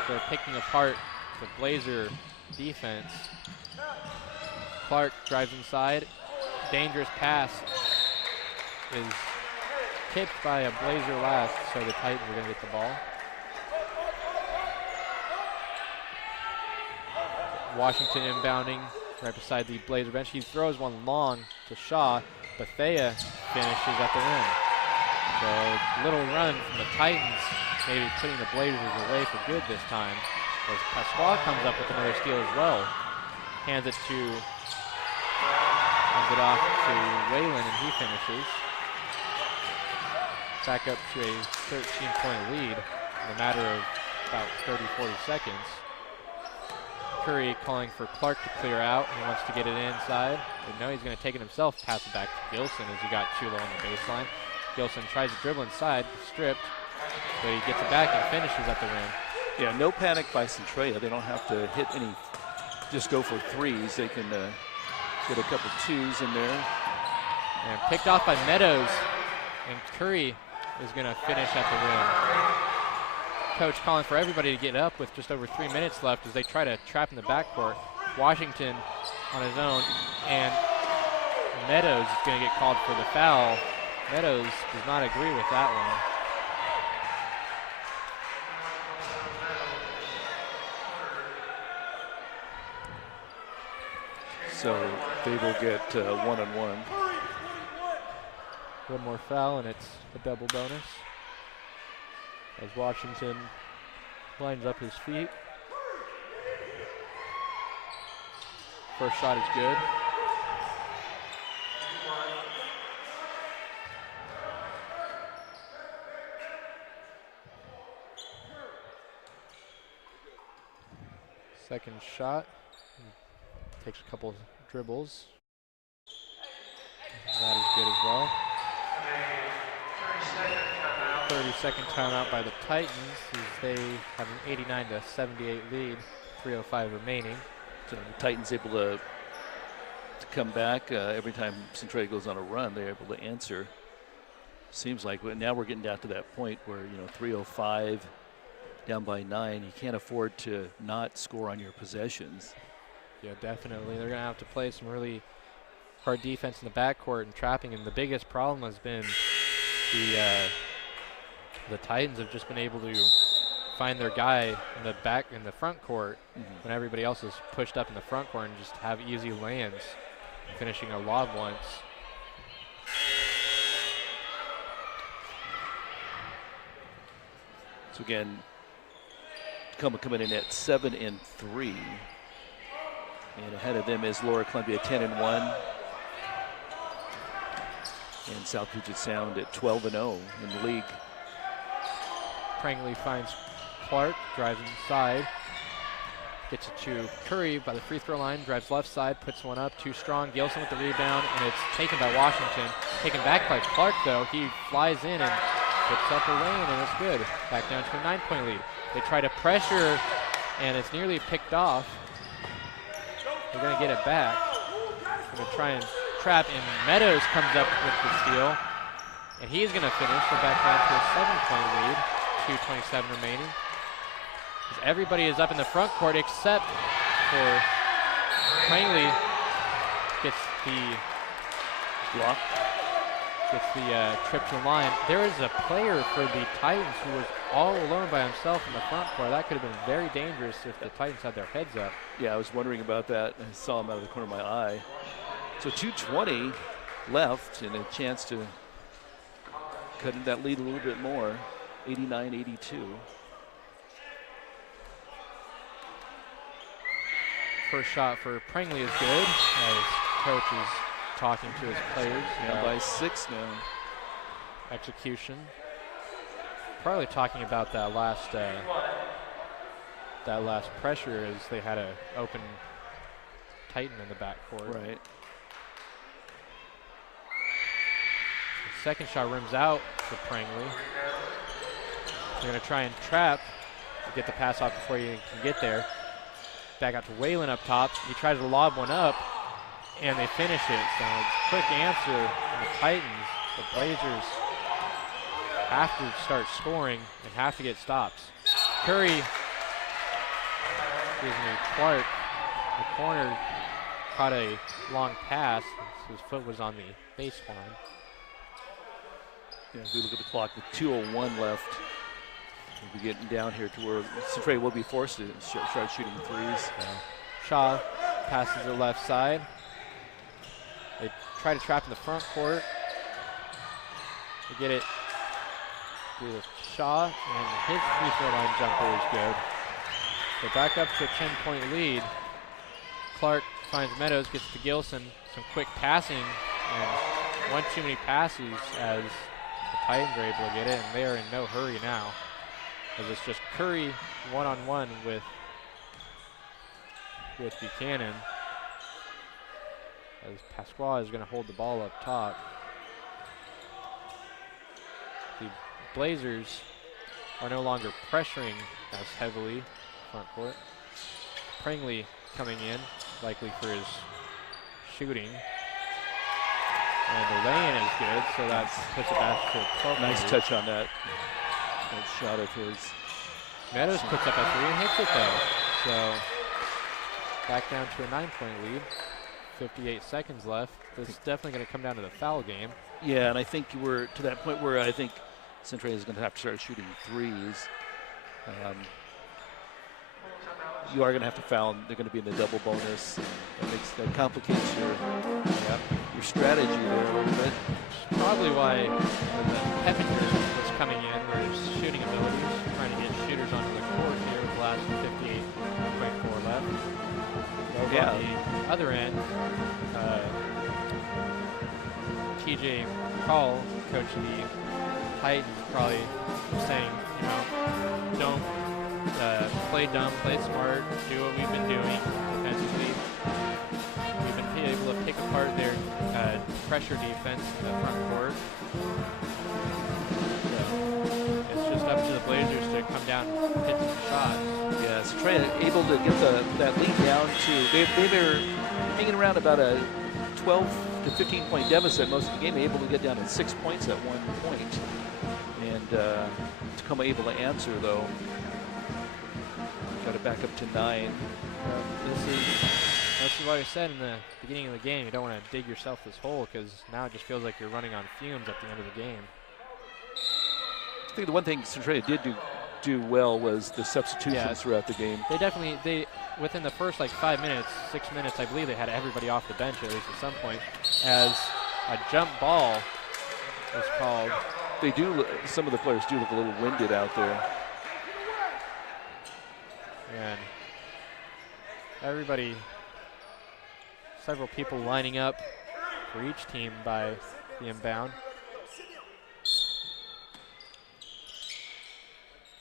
They're picking apart the Blazer defense. Clark drives inside. Dangerous pass is tipped by a Blazer last, so the Titans are going to get the ball. Washington inbounding right beside the Blazer bench. He throws one long to Shaw. Bethea finishes at the rim. So little run from the Titans, maybe putting the Blazers away for good this time. As Pasquale comes up with another steal as well. Hands it off to Whalen, and he finishes. Back up to a 13-point lead in a matter of about 30-40 seconds. Curry calling for Clark to clear out. He wants to get it inside, but no, he's going to take it himself, pass it back to Gilson as he got too low on the baseline. Gilson tries to dribble inside, stripped, but he gets it back and finishes at the rim. Yeah, no panic by Centralia. They don't have to hit any, just go for threes. They can get a couple twos in there. And picked off by Meadows, and Curry is going to finish at the rim. Coach calling for everybody to get up with just over 3 minutes left as they try to trap in the backcourt. Washington on his own, and Meadows is going to get called for the foul. Meadows does not agree with that one. So they will get one-on-one. One more foul, and it's a double bonus. As Washington lines up his feet. First shot is good. Second shot. Takes a couple dribbles. That is good as well. 30-second timeout by the Titans as they have an 89-78 lead, 3:05 remaining. So the Titans able to come back every time Centralia goes on a run. They're able to answer. Seems like now we're getting down to that point where 3:05 down by 9. You can't afford to not score on your possessions. Yeah, definitely. They're going to have to play some really hard defense in the backcourt and trapping. And the biggest problem has been the Titans have just been able to find their guy in the front court when everybody else is pushed up in the front court and just have easy lands, finishing a lob once. So again, Tacoma coming in at 7-3. And ahead of them is Lower Columbia 10-1. And South Puget Sound at 12-0 in the league. Prangley finds Clark, drives inside, gets it to Curry by the free throw line, drives left side, puts one up, too strong. Gilson with the rebound, and it's taken by Washington. Taken back by Clark, though. He flies in and puts up a lane, and it's good. Back down to a 9-point lead. They try to pressure, and it's nearly picked off. They're going to get it back. Going to try and trap, and Meadows comes up with the steal, and he's going to finish. We're back down to a 7-point lead. 2:27 remaining. As everybody is up in the front court except for Prangley gets the block, gets the trip to the line. There is a player for the Titans who was all alone by himself in the front court. That could have been very dangerous if the Titans had their heads up. Yeah, I was wondering about that. I saw him out of the corner of my eye. So 2:20 left and a chance to cut that lead a little bit more, 89-82. First shot for Prangley is good, as coach is talking to his players. Yeah, by 6 now. Execution. Probably talking about that last pressure, as they had a open Titan in the backcourt. Right. The second shot rims out for Prangley. They're going to try and trap to get the pass off before you can get there. Back out to Whalen up top. He tries to lob one up, and they finish it. So quick answer from the Titans. The Blazers have to start scoring and have to get stops. Clark, the corner, caught a long pass. His foot was on the baseline. Yeah, if we look at the clock with 2:01 left, we'll be getting down here to where Centralia will be forced to start shooting threes. Shaw passes the left side. They try to trap in the front court. They get it to Shaw, and his free throw line jumper is good. They're back up to a 10-point lead. Clark finds Meadows, gets to Gilson. Some quick passing, and one too many passes as the Titans are able to get it, and they are in no hurry now, as it's just Curry one-on-one with Buchanan, as Pasquale is going to hold the ball up top. The Blazers are no longer pressuring as heavily front court. Prangley coming in, likely for his shooting. And the lay-in is good, so that puts it back to 12. Nice touch on that shot of his. Meadows puts up a 3 and hits it though. So back down to a 9-point lead. 58 seconds left. This is definitely going to come down to the foul game. Yeah, and I think we're to that point where I think Centralia is going to have to start shooting threes. You are going to have to foul. They're going to be in the double bonus. That complicates your strategy there a little bit. Probably why the Peppinger was coming in, where his shooting abilities, trying to get shooters onto the court here with the last 58.4 left. Over on the other end, TJ Call, coach of the Titans, probably saying, don't play dumb, play smart, do what we've been doing defensively. We've been able to pick apart their pressure defense in the front court. It's just up to the Blazers to come down and hit some shots. Yeah, Centralia able to get that lead down to, they were hanging around about a 12 to 15 point deficit most of the game, able to get down to 6 points at one point. And Tacoma able to answer though. Got it back up to 9. This is why I said in the beginning of the game, you don't want to dig yourself this hole, because now it just feels like you're running on fumes at the end of the game. I think the one thing Centralia did do well was the substitutions throughout the game. They within the first 5 minutes, 6 minutes, I believe they had everybody off the bench at least at some point, as a jump ball was called. They do, some of the players do look a little winded out there. And everybody, several people lining up for each team by the inbound.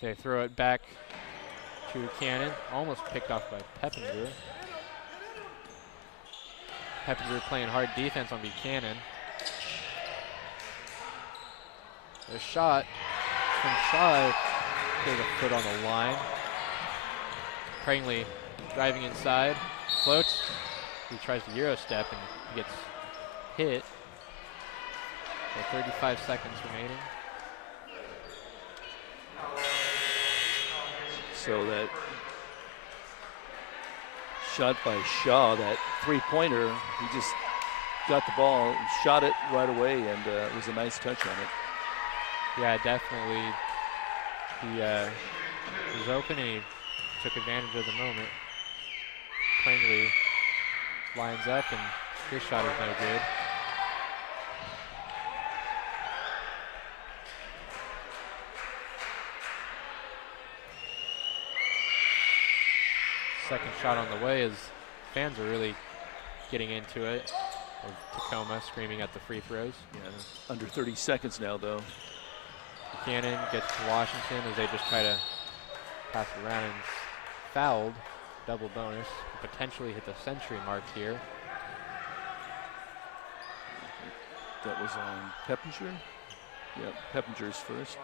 They throw it back to Cannon, almost picked off by Peppinger. Peppinger playing hard defense on Buchanan. A shot from Shaw, there's a foot on the line. Prangley driving inside, floats. He tries to Euro step and he gets hit. So 35 seconds remaining. So that shot by Shaw, that three-pointer, he just got the ball and shot it right away, and it was a nice touch on it. Yeah, definitely He was open and he took advantage of the moment. Prangley lines up and his shot is no good. Second shot on the way as fans are really getting into it. Of Tacoma screaming at the free throws. Yeah, under 30 seconds now, though. Buchanan gets to Washington as they just try to pass it around and fouled. Double bonus. Could potentially hit the century mark here. That was on Peppinger. Yeah, Peppinger's first.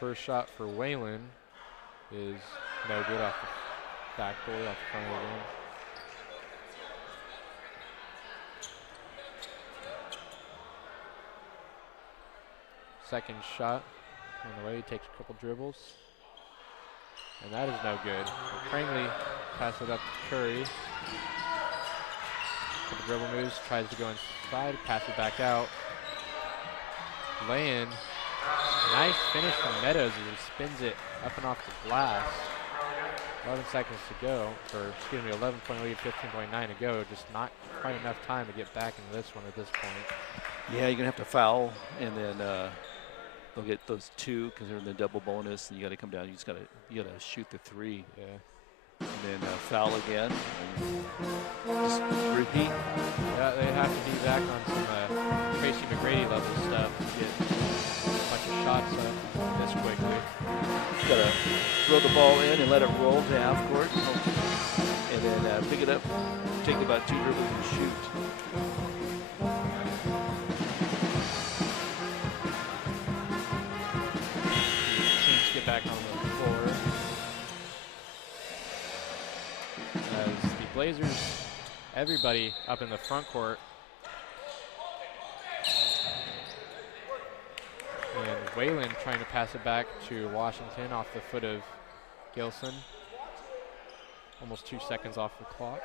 First shot for Whalen is no good off the backboard, off the front of the rim. Second shot on the way, he takes a couple dribbles. And that is no good. Prangley passes it up to Curry. Couple dribble moves, tries to go inside, passes back out. Lay-in. Nice finish from Meadows as he spins it up and off the glass. 11 seconds to go, or excuse me, 11-point lead, 15.9 to go. Just not quite enough time to get back into this one at this point. Yeah, you're gonna have to foul, and then they'll get those two because they're in the double bonus, and you got to come down. You gotta shoot the three. Yeah. And then foul again. And just repeat. Yeah, they have to be back on some Tracy McGrady level stuff to get a bunch of shots up this quickly. You gotta throw the ball in and let it roll to half court, and then pick it up, take about 2 dribbles and shoot. Teams get back on the floor as the Blazers, everybody up in the front court. And Whalen trying to pass it back to Washington off the foot of Gilson. Almost 2 seconds off the clock.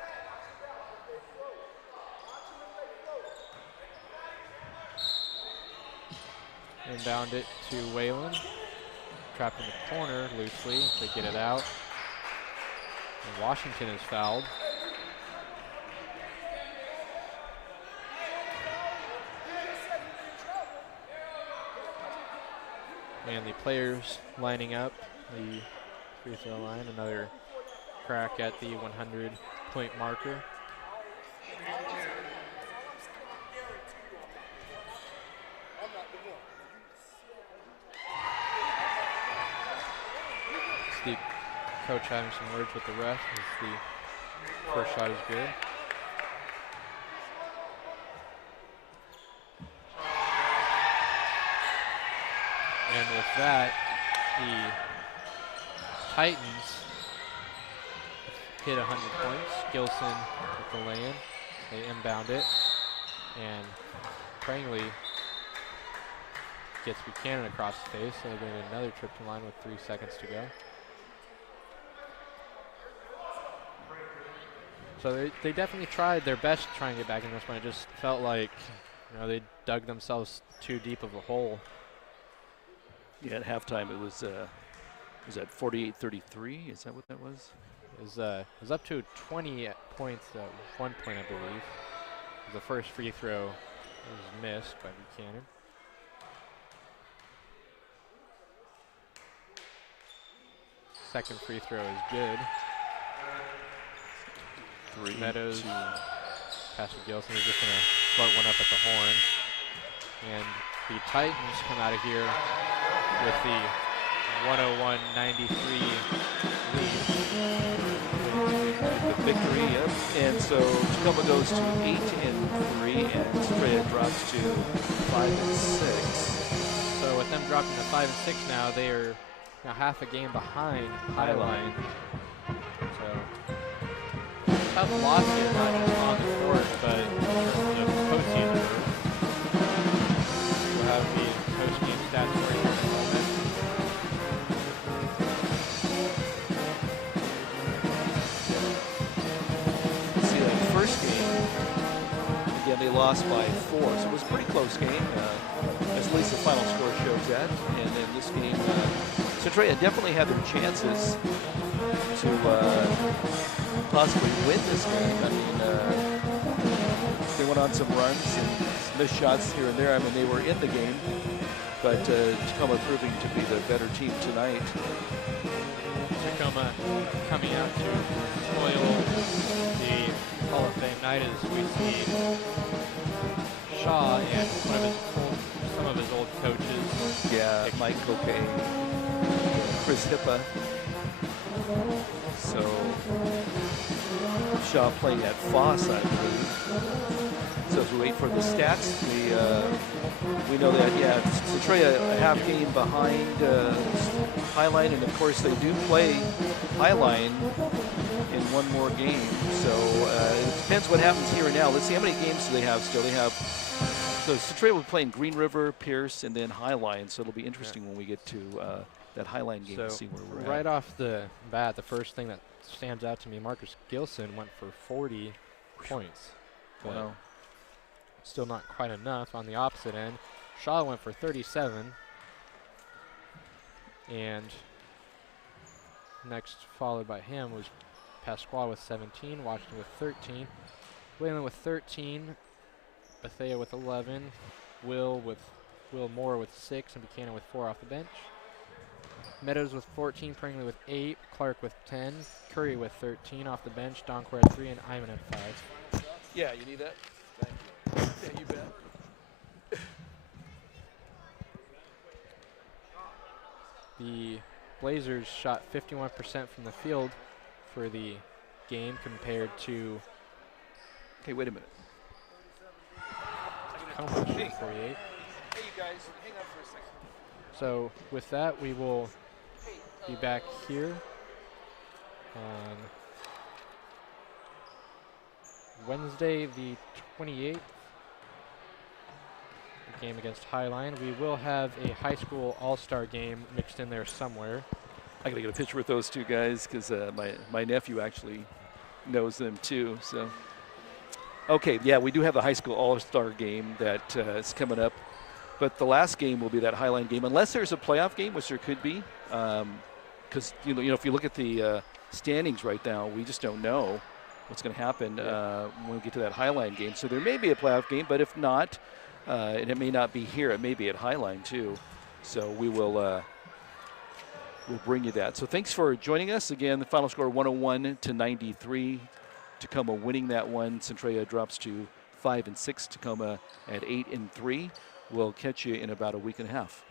Inbound it to Whalen. Trapped in the corner loosely to get it out. And Washington is fouled. And the players lining up the free throw line. Another crack at the 100-point marker. It's the coach having some words with the ref as the first shot is good. And with that, the Titans hit 100 points. Gilson with the lay-in. They inbound it. And Prangley gets Buchanan across the face. So they get another trip to line with 3 seconds to go. So they definitely tried their best to try and get back in this one. It just felt like, they dug themselves too deep of a hole. Yeah, at halftime it was that 48-33? Is that what that was? It was up to 20 points at 1 point, I believe. The first free throw was missed by Buchanan. Second free throw is good. Meadows, pass to Gilson. He's just going to float one up at the horn. And the Titans come out of here with the 101-93 lead. The victory, yep. And so Tacoma goes to 8-3, and Centralia drops to 5-6. So with them dropping to 5 and 6 now, they are now half a game behind Highline. So tough loss here, not just on the court, but in terms of postseason. We'll have the post-game stats for you in a moment. and they lost by 4. So it was a pretty close game, as at least the final score shows that. And in this game, Centralia definitely had their chances to possibly win this game. I mean, they went on some runs and missed shots here and there. I mean, they were in the game, but Tacoma proving to be the better team tonight. Tacoma coming out to spoil the Hall of Fame night as we see Shaw and some of his old coaches. Yeah, Mike Cocaine, Chris Hippa. So Shaw playing at Foss, I believe. So as we wait for the stats, we know that, yeah, Centralia a half game behind Highline, and of course they do play Highline in one more game. So it depends what happens here and now. Let's see, how many games do they have still? They have, so Centralia will be playing Green River, Pierce, and then Highline. So it'll be interesting when we get to that Highline game to see where we're at. Right off the bat, the first thing that stands out to me, Marcus Gilson went for 40 points. Wow. Still not quite enough. On the opposite end, Shaw went for 37. And next followed by him was Pasquale with 17, Washington with 13, Wayland with 13, Bethea with 11, Will Moore with 6, and Buchanan with 4 off the bench. Meadows with 14, Pringley with 8, Clark with 10, Curry with 13 off the bench, Doncor at 3, and Iman at 5. Yeah, you need that? Thank you. Yeah, you bet. The Blazers shot 51% from the field for the game compared to Okay, wait a minute. Tacoma shooting 48. Hey, you guys, hang on for a second. So with that, we will be back here on Wednesday the 28th. Game against Highline. We will have a high school all-star game mixed in there somewhere. I gotta get a picture with those two guys because my nephew actually knows them too. So, okay, yeah, we do have a high school all-star game that is coming up, but the last game will be that Highline game, unless there's a playoff game, which there could be. Because you know, if you look at the standings right now, we just don't know what's going to happen when we get to that Highline game. So there may be a playoff game, but if not, and it may not be here, it may be at Highline too. So we will we'll bring you that. So thanks for joining us. Again, the final score 101-93. Tacoma winning that one. Centralia drops to 5-6. Tacoma at 8-3. We'll catch you in about a week and a half.